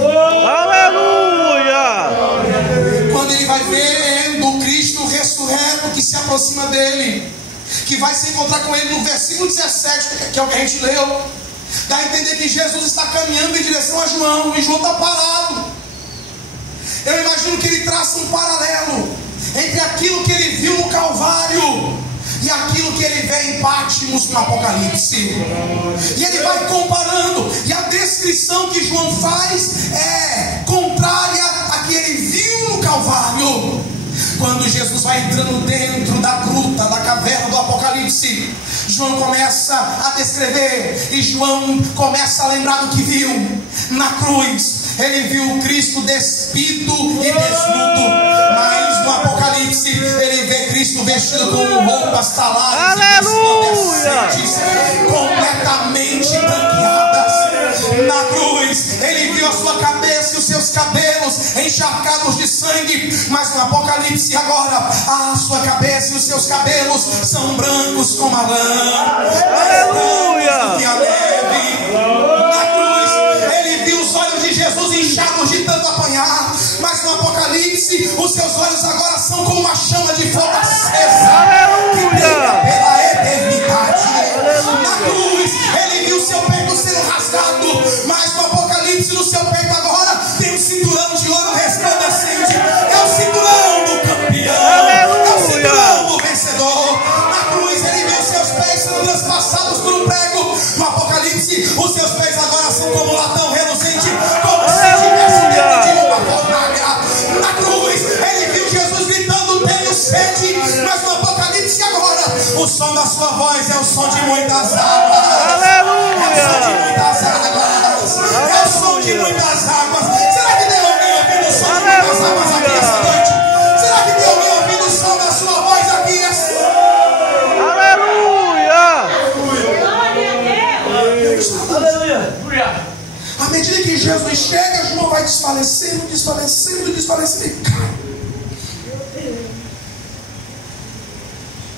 Aleluia! Quando ele vai vendo o Cristo ressurreto que se aproxima dele, que vai se encontrar com ele no versículo 17, que é o que a gente leu, dá a entender que Jesus está caminhando em direção a João, e João está parado. Eu imagino que ele traça um paralelo entre aquilo que ele viu no Calvário e aquilo que ele vê em Patmos no Apocalipse. E ele vai comparando, e a descrição que João faz é contrária à que ele viu no Calvário. Quando Jesus vai entrando dentro da gruta, da caverna do Apocalipse, João começa a descrever, e João começa a lembrar do que viu na cruz. Ele viu Cristo despido e desnudo, mas no Apocalipse ele vê Cristo vestido com roupas talares e resplandecentes, completamente branqueadas. Na cruz ele viu a sua cabeça e os seus cabelos encharcados de sangue, mas no Apocalipse agora a sua cabeça e os seus cabelos são brancos como a lã. Aleluia! E a neve. Na cruz ele viu os olhos de Jesus inchados de tanto apanhar, mas no Apocalipse os seus olhos agora são como uma chama de fogo acesa que brilha pela eternidade. Na cruz ele viu seu peito sendo rasgado, mas no Apocalipse no seu peito agora tem um cinturão de ouro resplandecente. É o cinturão do campeão, é o cinturão do vencedor. Na cruz ele viu seus pés sendo transpassados por um prego. No Apocalipse os seus pés agora são como um latão reluzente, como se estivesse dentro de uma fornalha. Na cruz ele viu Jesus gritando: tenho sede, mas no Apocalipse agora o som da sua voz é o som de muitas águas. É o som de muitas águas. É o som de muitas águas. Será que tem alguém ouvindo o som de muitas águas aqui essa noite? Será que tem alguém ouvindo o som da sua voz aqui essa noite? Aleluia! À medida que Jesus chega, João vai desfalecendo, desfalecendo, desfalecendo e cai.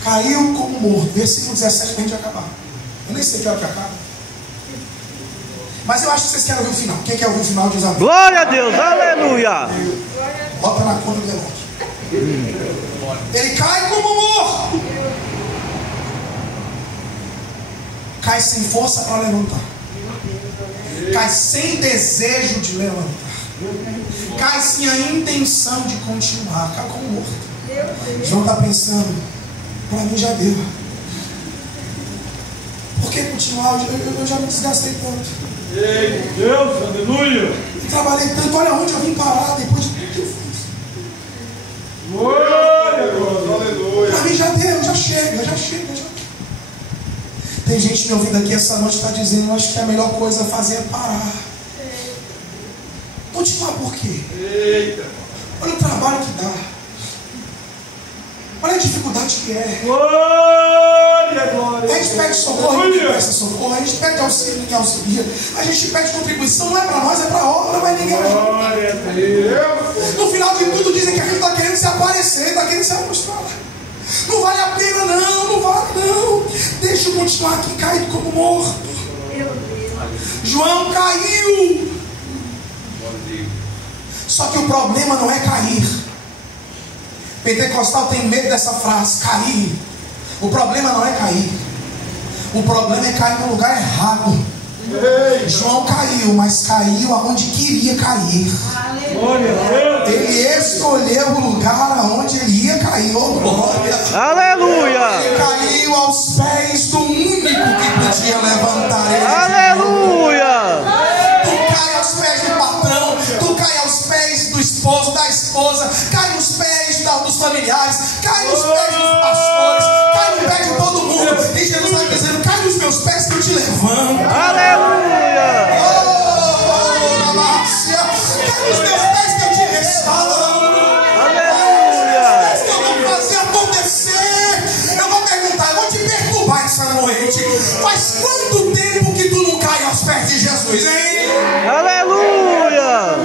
Caiu como morto. Versículo 17 para a gente acabar. Eu nem sei que hora que acaba, mas eu acho que vocês querem ouvir o final. Quem quer ouvir o final diz amém. Glória a Deus, aleluia. Bota na conta do Elon. Ele cai como morto. Cai sem força para levantar. Cai sem desejo de levantar. Cai sem a intenção de continuar. Cai como morto. João está pensando: para mim já deu. Por que continuar? Eu já me desgastei tanto. Ei, Deus, aleluia! Eu trabalhei tanto. Olha onde eu vim parar depois de tudo que eu fiz. Glória a Deus, aleluia! Para mim já deu, já chega. Tem gente me ouvindo aqui essa noite está dizendo: eu acho que a melhor coisa a fazer é parar. Continuar por quê? Eita! Olha o trabalho que dá. Olha a dificuldade que é. Glória, glória! A gente pede socorro, a gente presta socorro. A gente pede auxílio, ninguém auxilia. A gente pede contribuição, não é para nós, é para a obra, mas ninguém ajuda. Glória a Deus! No final de tudo dizem que a gente está querendo se aparecer, está querendo se mostrar. Não vale a pena não vale não. Deixa eu continuar aqui caído como morto. João caiu. Só que o problema não é cair. Pentecostal tem medo dessa frase, cair. O problema não é cair. O problema é cair no lugar errado. João caiu, mas caiu aonde queria cair. Ele escolheu o lugar aonde ele ia cair. Oh, glória! Aleluia! Ele caiu aos pés do único que podia levantar ele. Aleluia! Tu cai aos pés do patrão, tu cai aos pés do esposo, da esposa, cai nos pés dos familiares, cai nos pés dos pastores, cai nos pés de todo mundo. E Jesus está dizendo: cai nos meus pés que eu te levanto. Aleluia! Oh, Márcia, cai nos meus pés que eu te restauro. Aleluia! Que eu vou fazer acontecer. Eu vou perguntar, eu vou te perturbar essa noite. Faz quanto tempo que tu não cai aos pés de Jesus, hein? Aleluia!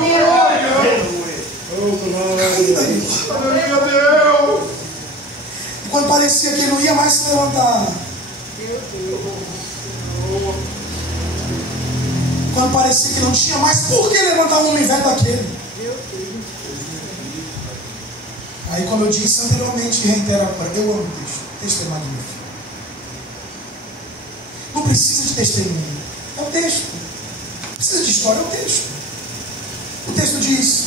E quando parecia que ele não ia mais se levantar, quando parecia que não tinha mais por que levantar um homem velho daquele, aí, como eu disse anteriormente e reitero agora, eu amo o texto. O texto é magnífico. Não precisa de testemunho, é o texto. Não precisa de história, é o texto. O texto diz: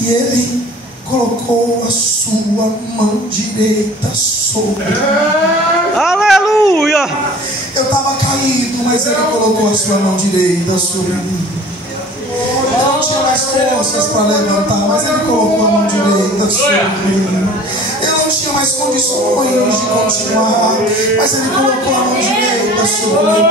e ele colocou a sua mão direita sobre mim. Aleluia! Eu estava caído, mas Ele colocou a sua mão direita sobre mim. Eu não tinha mais forças para levantar, mas Ele colocou a mão direita sobre mim. Eu não tinha mais condições de continuar, mas Ele colocou a mão direita sobre mim.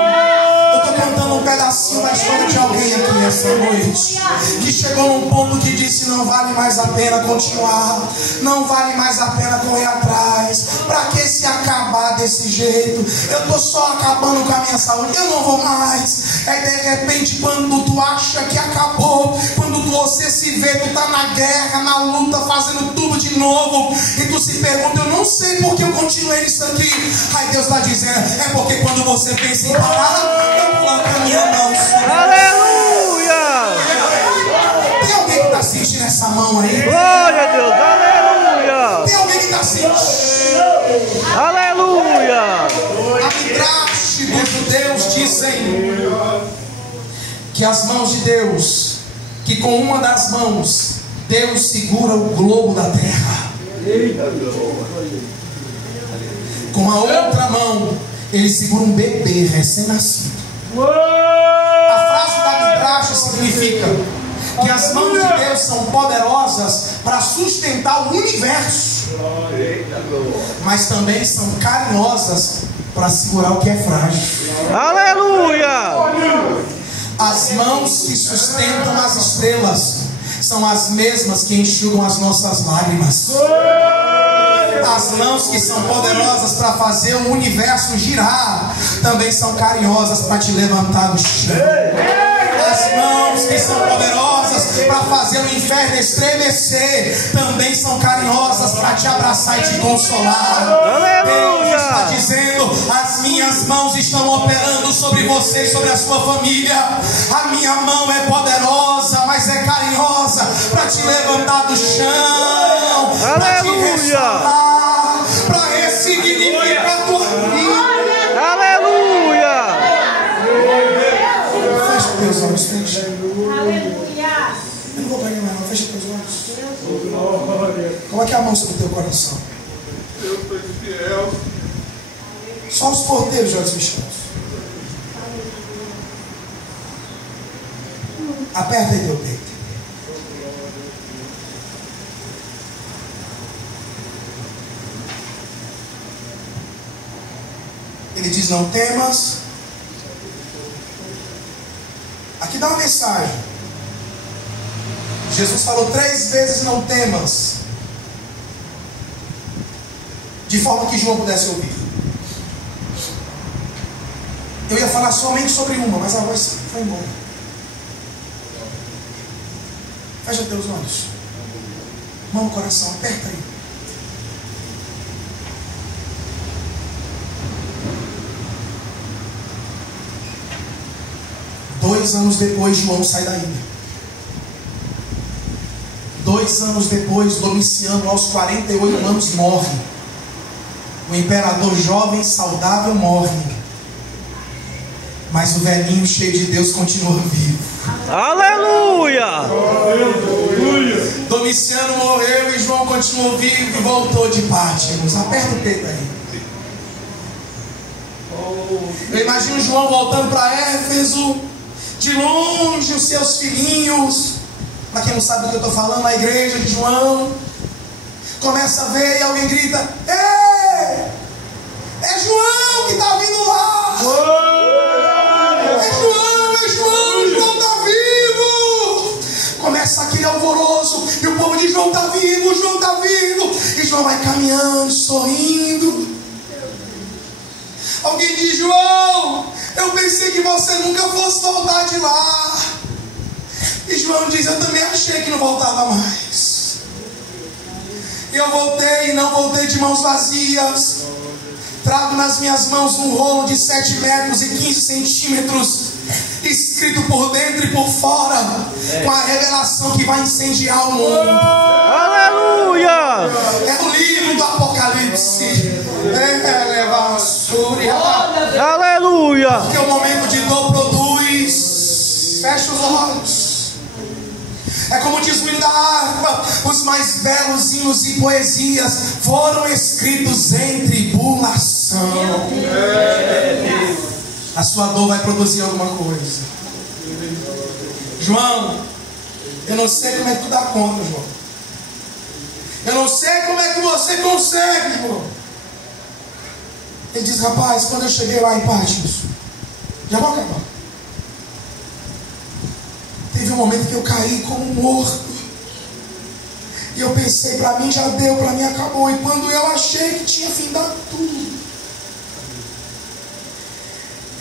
Eu estou contando um pedacinho da história de alguém aqui nessa noite, que chegou num ponto que disse: não vale mais a pena continuar, não vale mais a pena correr atrás. Para que se acabar desse jeito? Eu estou só acabando com a minha saúde, eu não vou mais. Aí de repente, quando tu acha que acabou, quando você se vê, tu está na guerra, na luta, fazendo tudo de novo, e tu se pergunta: eu não sei porque eu continuei nisso aqui. Aí Deus está dizendo: é porque quando você pensa em parar, eu coloco a minha mão sobre. Aleluia! Tem alguém que está sentindo essa mão aí? Glória a Deus! Aleluia! Tem alguém que está sentindo? Aleluia! A Midrash dos judeus dizem que as mãos de Deus, que com uma das mãos Deus segura o globo da terra, com a outra mão Ele segura um bebê recém-nascido. A frase da Midrash significa que as mãos de Deus são poderosas para sustentar o universo, mas também são carinhosas para segurar o que é frágil. Aleluia! As mãos que sustentam as estrelas são as mesmas que enxugam as nossas lágrimas. As mãos que são poderosas para fazer o universo girar também são carinhosas para te levantar do chão. As mãos que são poderosas para fazer o inferno estremecer também são carinhosas para te abraçar e te consolar. Deus está dizendo: as minhas mãos estão operando sobre você e sobre a sua família. A minha mão é poderosa, mas é carinhosa para te levantar do chão, para te restaurar, para ressignificar a tua vida. Aleluia! Fecha teus olhos, fecha. Aleluia! Eu não vou pegar mais não, fecha teus olhos. Coloque a mão sobre o teu coração. Deus foi fiel. Só os porteiros de olhos fechados. Aperta aí teu peito. Ele diz: não temas. Aqui dá uma mensagem. Jesus falou 3 vezes: não temas, de forma que João pudesse ouvir. Eu ia falar somente sobre uma, mas a voz foi embora. Fecha teus olhos. Mão no coração, aperta aí. Dois anos depois, João sai da ilha. 2 anos depois, Domiciano, aos 48 anos, morre. O imperador jovem, saudável, morre. Mas o velhinho cheio de Deus continua vivo. Aleluia! Domiciano morreu e João continuou vivo e voltou de Patmos. Aperta o peito aí. Eu imagino João voltando para Éfeso, de longe os seus filhinhos. Para quem não sabe do que eu estou falando, a igreja de João começa a ver e alguém grita: ei! É João que está vindo lá! João está vivo! Começa aquele alvoroço e o povo diz: João está vivo, João está vivo! E João vai caminhando, sorrindo. Alguém diz: João, eu pensei que você nunca fosse voltar de lá. E João diz: eu também achei que não voltava mais. E eu voltei, e não voltei de mãos vazias. Trago nas minhas mãos um rolo de 7 metros e 15 centímetros, escrito por dentro e por fora, com a revelação que vai incendiar o mundo. Aleluia! É o livro do Apocalipse. Aleluia! Porque o momento de dor produz. Fecha os olhos. É como diz o hino da harpa: os mais belos hinos e poesias foram escritos em tribulação. A sua dor vai produzir alguma coisa. João, eu não sei como é que tu dá conta, João. Eu não sei como é que você consegue, João. Ele diz: rapaz, quando eu cheguei lá em Patmos, já vou acabar. Teve um momento que eu caí como morto. E eu pensei, para mim já deu, para mim acabou. E quando eu achei que tinha findado tudo,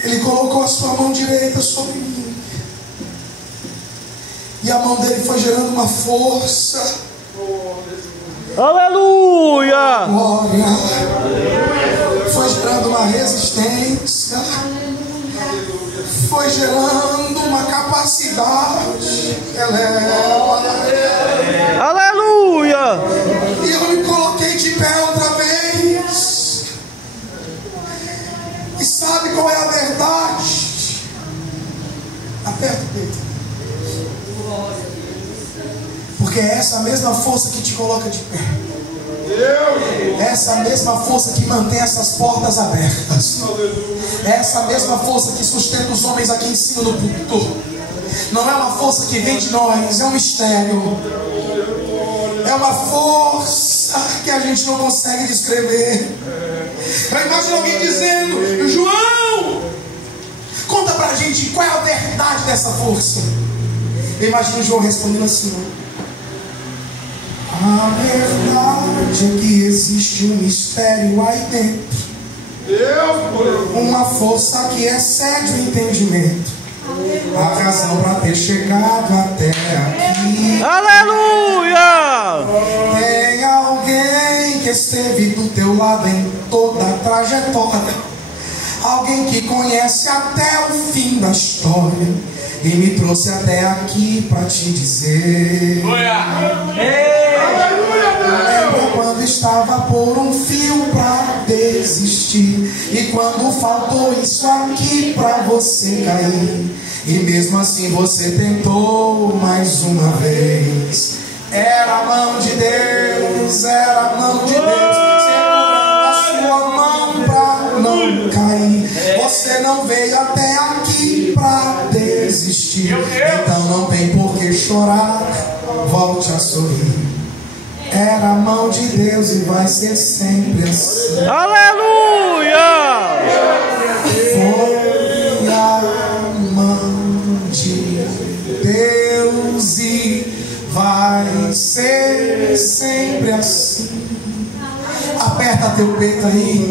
Ele colocou a sua mão direita sobre mim. E a mão dele foi gerando uma força. Aleluia! Glória. Foi gerando uma resistência. Foi gerando uma capacidade. Aleluia! E eu me coloquei de pé outra vez. E sabe qual é a verdade? Aperta o peito. Porque é essa mesma força que te coloca de pé. Essa mesma força que mantém essas portas abertas. Essa mesma força que sustenta os homens aqui em cima do púlpito. Não é uma força que vem de nós, é um mistério. É uma força que a gente não consegue descrever. Eu imagino alguém dizendo: João, conta pra gente qual é a verdade dessa força. Eu imagino João respondendo assim: a verdade é que existe um mistério aí dentro. Uma força que excede o entendimento. A razão para ter chegado até aqui. Aleluia! Tem alguém que esteve do teu lado em toda a trajetória. Alguém que conhece até o fim da história. E me trouxe até aqui para te dizer. Lembra quando estava por um fio para desistir? E quando faltou isso aqui para você cair? E mesmo assim você tentou mais uma vez. Era a mão de Deus, era a mão de Deus, segurando a sua mão para não cair. Você não veio até aqui para desistir. Então não tem por que chorar, volte a sorrir. Era a mão de Deus e vai ser sempre assim. Aleluia! Foi a mão de Deus e vai ser sempre assim. Aperta teu peito aí.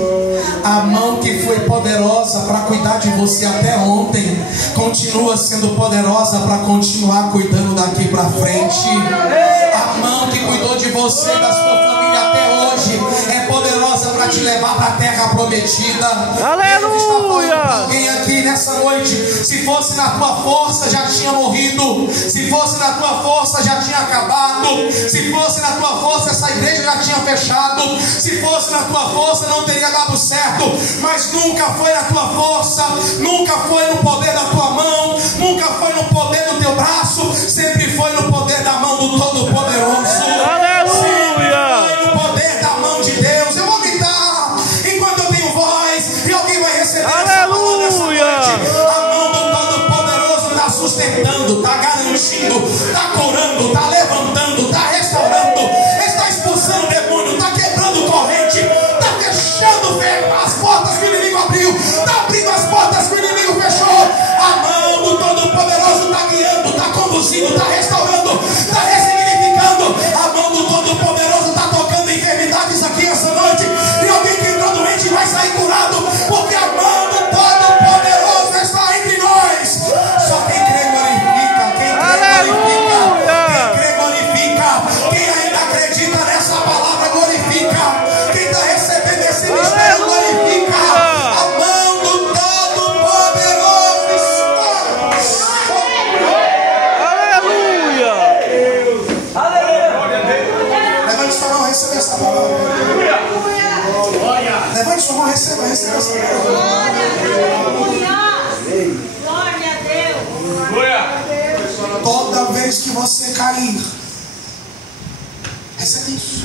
A mão que foi poderosa para cuidar de você até ontem continua sendo poderosa para continuar cuidando daqui para frente. A mão que cuidou de você e da sua família até hoje é poderosa para te levar para a terra prometida. Aleluia! Alguém aqui nessa noite, se fosse na tua força já tinha morrido. Se fosse na tua força já tinha acabado. Se fosse na tua força essa igreja já tinha fechado. Se fosse na tua força não teria dado certo. Mas nunca foi na tua força, nunca foi no poder da tua mão, nunca foi no poder do teu braço, sempre foi no poder da mão do Todo-Poderoso. Aleluia! Sempre foi no poder da mão de Deus. Eu vou gritar enquanto eu tenho voz e alguém vai receber essa palavra nessa noite. A mão do Todo-Poderoso está sustentando, está garantindo, está curando, está levantando, está restaurando, está expulsando o demônio, está quebrando corrente, está fechando as portas que o inimigo abriu, está abrindo as portas que o inimigo fechou. A mão do Todo-Poderoso está guiando, está conduzindo, está restaurando, está ressignificando. A mão do Todo-Poderoso está tocando enfermidades aqui essa noite. E alguém que entrou doente vai sair curado, porque a mão do Todo-Poderoso está entre nós. Só quem crê glorifica, quem crê glorifica, quem crê glorifica, quem ainda acredita nessa palavra glorifica, quem está recebendo esse mistério glorifica. A mão do Todo-Poderoso está sobre. Aleluia! Levante sua mão, receba essa palavra. Levante sua mão, receba essa palavra. Glória a Deus. Toda vez que você cair, recebe isso.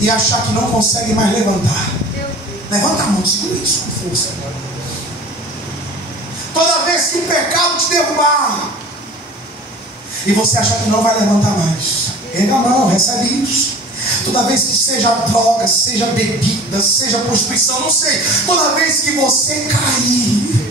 E achar que não consegue mais levantar, levanta a mão, segura isso com força. Toda vez que o pecado te derrubar e você achar que não vai levantar mais, erga a mão, recebe isso. Toda vez que seja droga, seja bebida, seja prostituição, não sei. Toda vez que você cair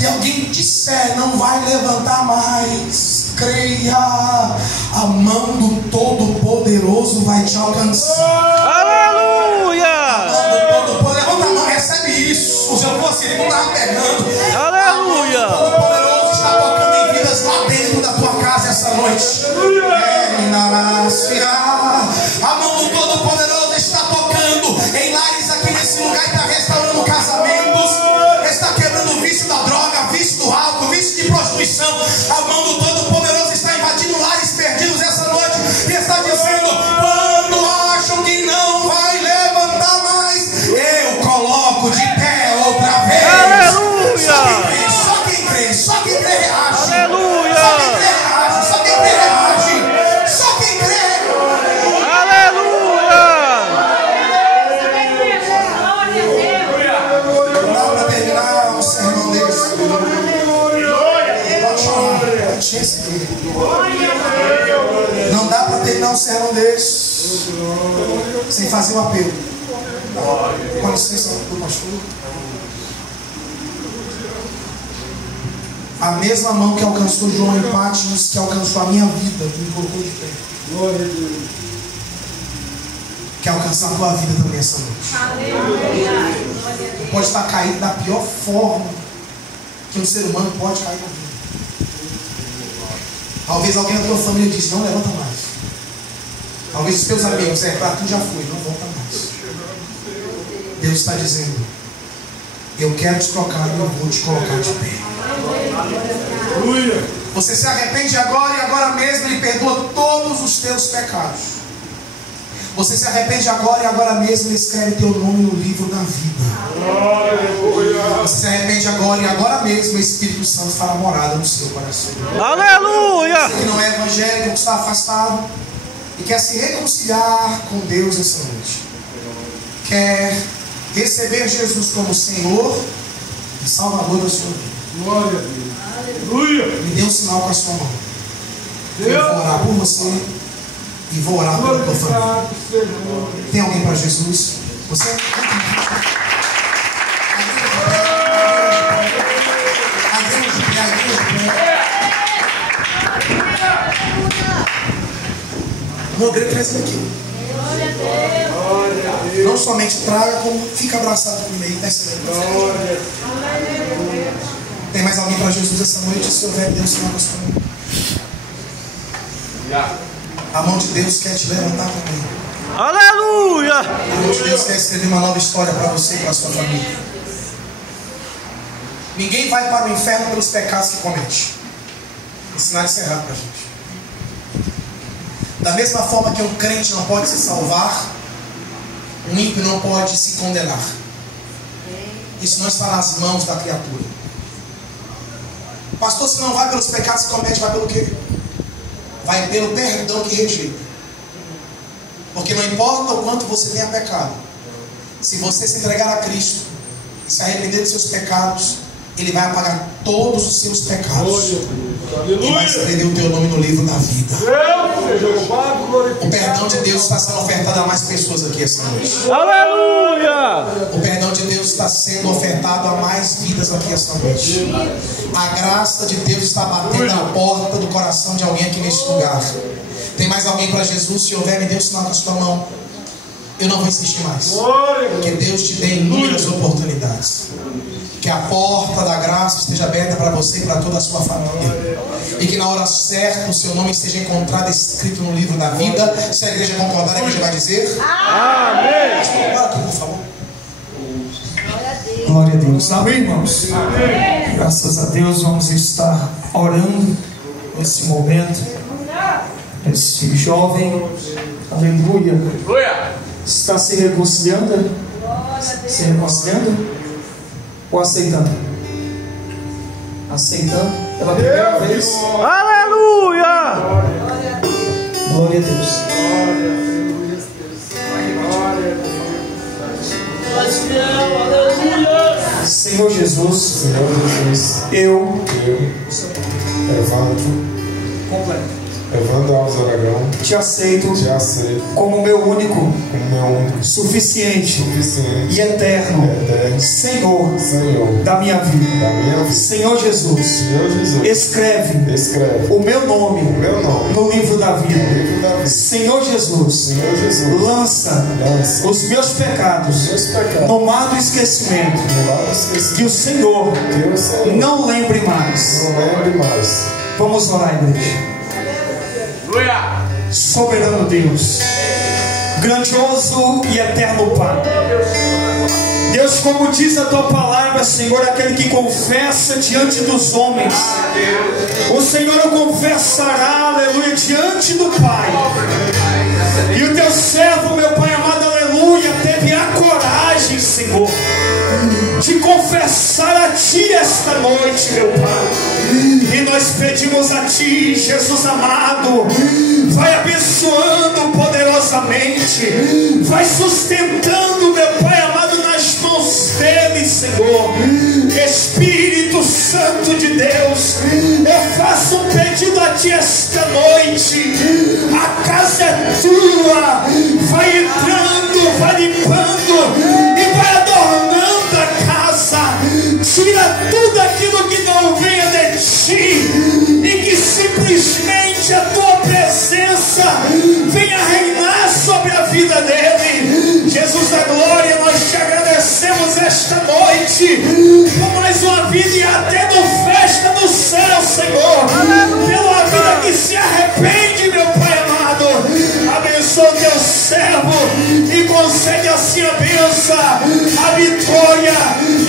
e alguém disser não vai levantar mais, creia, a mão do Todo-Poderoso vai te alcançar. Aleluia! A mão do Todo-Poderoso, levanta a mão, recebe isso. Se eu fosse ele, não estava pegando. Aleluia! A mão do Todo-Poderoso está tocando em vidas lá dentro da tua casa essa noite. A mão do Todo-Poderoso está tocando em lares aqui nesse lugar, está restaurando casamentos, está quebrando o vício da droga, vício do álcool, vício de prostituição. A mão do Todo-Poderoso está invadindo lares perdidos essa noite e está dizendo: quando acham que não vai levantar mais, eu coloco de pé outra vez. Aleluia! Só quem crê, só quem crê reage. Aleluia! Só quem crê reage, só quem crê reage. Só quem crê. Aleluia! Não dá para terminar um sermão desse. Pode chorar, pode receber. Não dá para terminar um sermão desse sem fazer um apelo. Com licença do pastor. A mesma mão que alcançou João em Patmos, que alcançou a minha vida, me colocou de pé. Quer alcançar a tua vida também essa noite. Pode estar caído da pior forma que um ser humano pode cair na vida. Talvez alguém da tua família disse: não levanta mais. Talvez os teus amigos, para tu já foi, não volta mais. Deus está dizendo: eu quero te tocar e eu vou te colocar de pé. Você se arrepende agora e agora mesmo Ele perdoa todos os teus pecados. Você se arrepende agora e agora mesmo Ele escreve teu nome no livro da vida. Você se arrepende agora e agora mesmo o Espírito Santo fará morada no seu coração. Aleluia! Você que não é evangélico, que está afastado e quer se reconciliar com Deus essa noite, quer receber Jesus como Senhor e Salvador da sua vida, Glória a Deus. Aleluia. me dê um sinal com a sua mão. Eu vou orar por você e vou orar pela tua família. Tem alguém para Jesus? Você? Agreja de pé, agreja de pé. Meu grego cresce aqui. Não somente traga, como fica abraçado com o meio. Tem mais alguém para Jesus essa noite? Se houver, Deus se manda a sua mão. A mão de Deus quer te levantar também. Aleluia! A mão de Deus quer escrever uma nova história para você e para a sua família. Ninguém vai para o inferno pelos pecados que comete. Ensinar isso é errado para a gente. Da mesma forma que um crente não pode se salvar, um ímpio não pode se condenar. Isso não está nas mãos da criatura. Pastor, se não vai pelos pecados que comete, vai pelo quê? Vai pelo perdão que rejeita. Porque não importa o quanto você tenha pecado, se você se entregar a Cristo e se arrepender dos seus pecados, Ele vai apagar todos os seus pecados e vai escrever o teu nome no livro da vida. O perdão de Deus está sendo ofertado a mais pessoas aqui essa noite. Aleluia! O perdão de Deus está sendo ofertado a mais vidas aqui essa noite. A graça de Deus está batendo na porta do coração de alguém aqui neste lugar. Tem mais alguém para Jesus? Se houver, me dê um sinal com a sua mão. Eu não vou insistir mais. Que Deus te dê inúmeras oportunidades. Que a porta da graça esteja aberta para você e para toda a sua família. E que na hora certa o seu nome esteja encontrado escrito no livro da vida. Se a igreja concordar, a igreja vai dizer amém. Bora aqui, por favor. Glória a Deus. Amém, irmãos? Amém. Graças a Deus, vamos estar orando nesse momento. Esse jovem, aleluia, está se reconciliando? Se reconciliando? Ou aceitando? Aceitando? Pela primeira vez. Aleluia! Glória a Deus. Senhor Jesus, eu Evandro Alves Aragão, te aceito como meu único, suficiente e eterno Senhor da minha vida. Senhor Jesus, escreve o meu nome no livro da vida. Senhor Jesus, lança os meus pecados no mar do esquecimento, que o Senhor não lembre mais. Vamos orar, igreja. Soberano Deus, grandioso e eterno Pai, Deus, como diz a tua palavra, Senhor, aquele que confessa diante dos homens, o Senhor o confessará, aleluia, diante do Pai. E o teu servo, meu Pai amado, aleluia, teve a coragem, Senhor, de confessar a Ti esta noite, meu Pai. E nós pedimos a Ti, Jesus amado, vai abençoando poderosamente, vai sustentando, meu Pai amado, nas mãos dele, Senhor. Espírito Santo de Deus, eu faço um pedido a Ti esta noite. A casa é Tua, vai entrando, vai limpando e vai adornando a casa. Tira tudo aquilo que não venha de Ti, e que simplesmente a Tua presença venha reinar sobre a vida dele. Jesus da glória, nós Te agradecemos esta noite por mais uma vida e até no festa do céu, Senhor, pela vida que se arrepende, meu Pai amado. Abençoa o Teu servo e concede assim a bênção, a vitória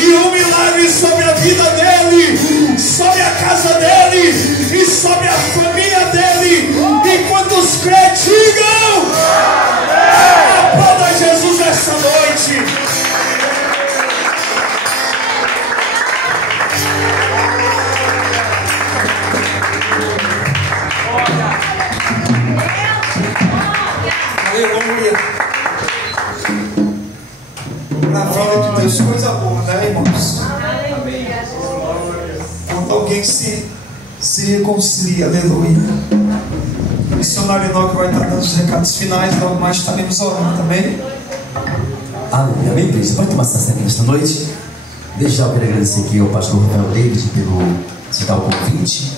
e o milagre sobre a vida dele, sobre a casa dele e sobre a família dele. E quantos crentes digam aplauda Jesus esta noite. Aleluia. Na vida de Deus, coisa boa, né, irmãos? Quando alguém se reconcilia, aleluia. O missionário Enoque vai estar dando os recados finais, logo mais estaremos orando também. Aleluia, amém, igreja. Pode tomar essa cena nesta noite. Desde já eu quero agradecer aqui ao pastor Rafael David pelo citar o convite.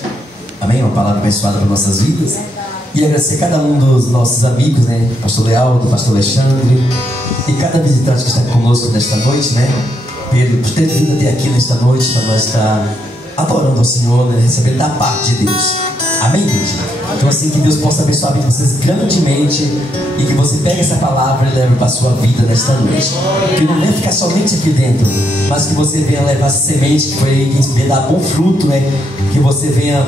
Amém, uma palavra abençoada para nossas vidas. E agradecer a cada um dos nossos amigos, né? Pastor Lealdo, Pastor Alexandre e cada visitante que está conosco nesta noite, né? Por ter vindo até aqui nesta noite para nós estar adorando ao Senhor, né? Recebendo da parte de Deus. Amém, gente? Então assim, que Deus possa abençoar vocês grandemente e que você pegue essa palavra e leve para a sua vida nesta noite. Que não venha ficar somente aqui dentro, mas que você venha levar essa semente que venha dar bom fruto, né? Que você venha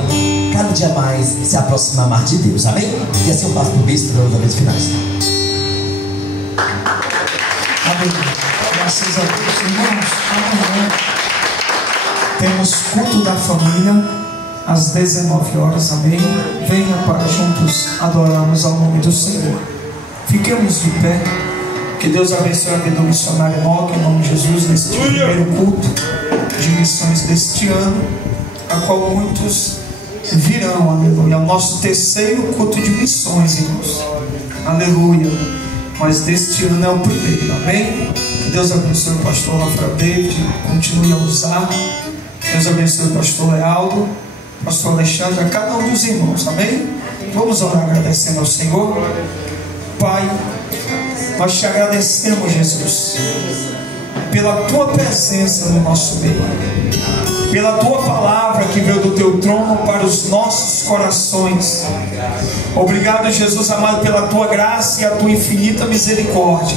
cada dia mais se aproximar mais de Deus. Amém? E assim eu passo por beijo para os eventos finais. Amém. Graças a Deus, irmãos. Amanhã temos culto da família às 19 horas, amém? Venha para juntos adorarmos ao nome do Senhor. Fiquemos de pé. Que Deus abençoe a vida do missionário Enoque, em nome de Jesus, neste primeiro culto de missões deste ano, a qual muitos virão, aleluia. É o nosso terceiro culto de missões, irmãos, aleluia. Mas deste ano é o primeiro, amém? Que Deus abençoe o pastor Rafael David, continue a usar. Deus abençoe o pastor Lealdo, pastor Alexandre, a cada um dos irmãos, amém? Vamos orar agradecendo ao Senhor. Pai, nós Te agradecemos, Jesus, pela Tua presença no nosso meio, pela Tua palavra que veio do Teu trono para os nossos corações. Obrigado, Jesus amado, pela Tua graça e a Tua infinita misericórdia.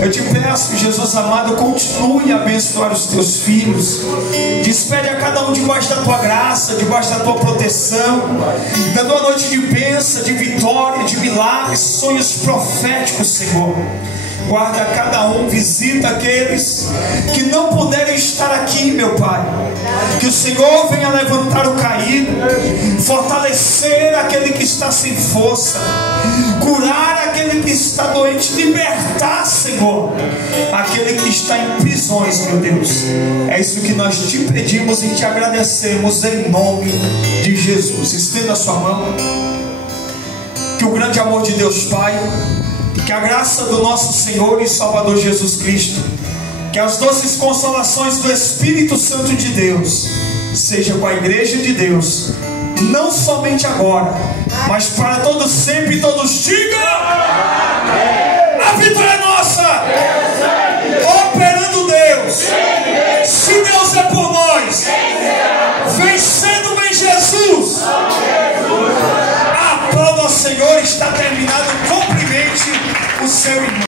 Eu Te peço, Jesus amado, continue a abençoar os Teus filhos. Despede a cada um debaixo da Tua graça, debaixo da Tua proteção, dando uma noite de bênção, de vitória, de milagres, sonhos proféticos, Senhor. Guarda cada um, visita aqueles que não puderem estar aqui, meu Pai. Que o Senhor venha levantar o caído, fortalecer aquele que está sem força, curar aquele que está doente, libertar, Senhor, aquele que está em prisões, meu Deus. É isso que nós te pedimos e te agradecemos em nome de Jesus. Estenda a sua mão. Que o grande amor de Deus Pai, que a graça do nosso Senhor e Salvador Jesus Cristo, que as doces consolações do Espírito Santo de Deus seja com a igreja de Deus, não somente agora, mas para todos sempre. Todos digam: a vitória é nossa, operando Deus. Se Deus é por nós, vencendo em Jesus. A prova ao Senhor está terminado. Cumprimente o seu irmão.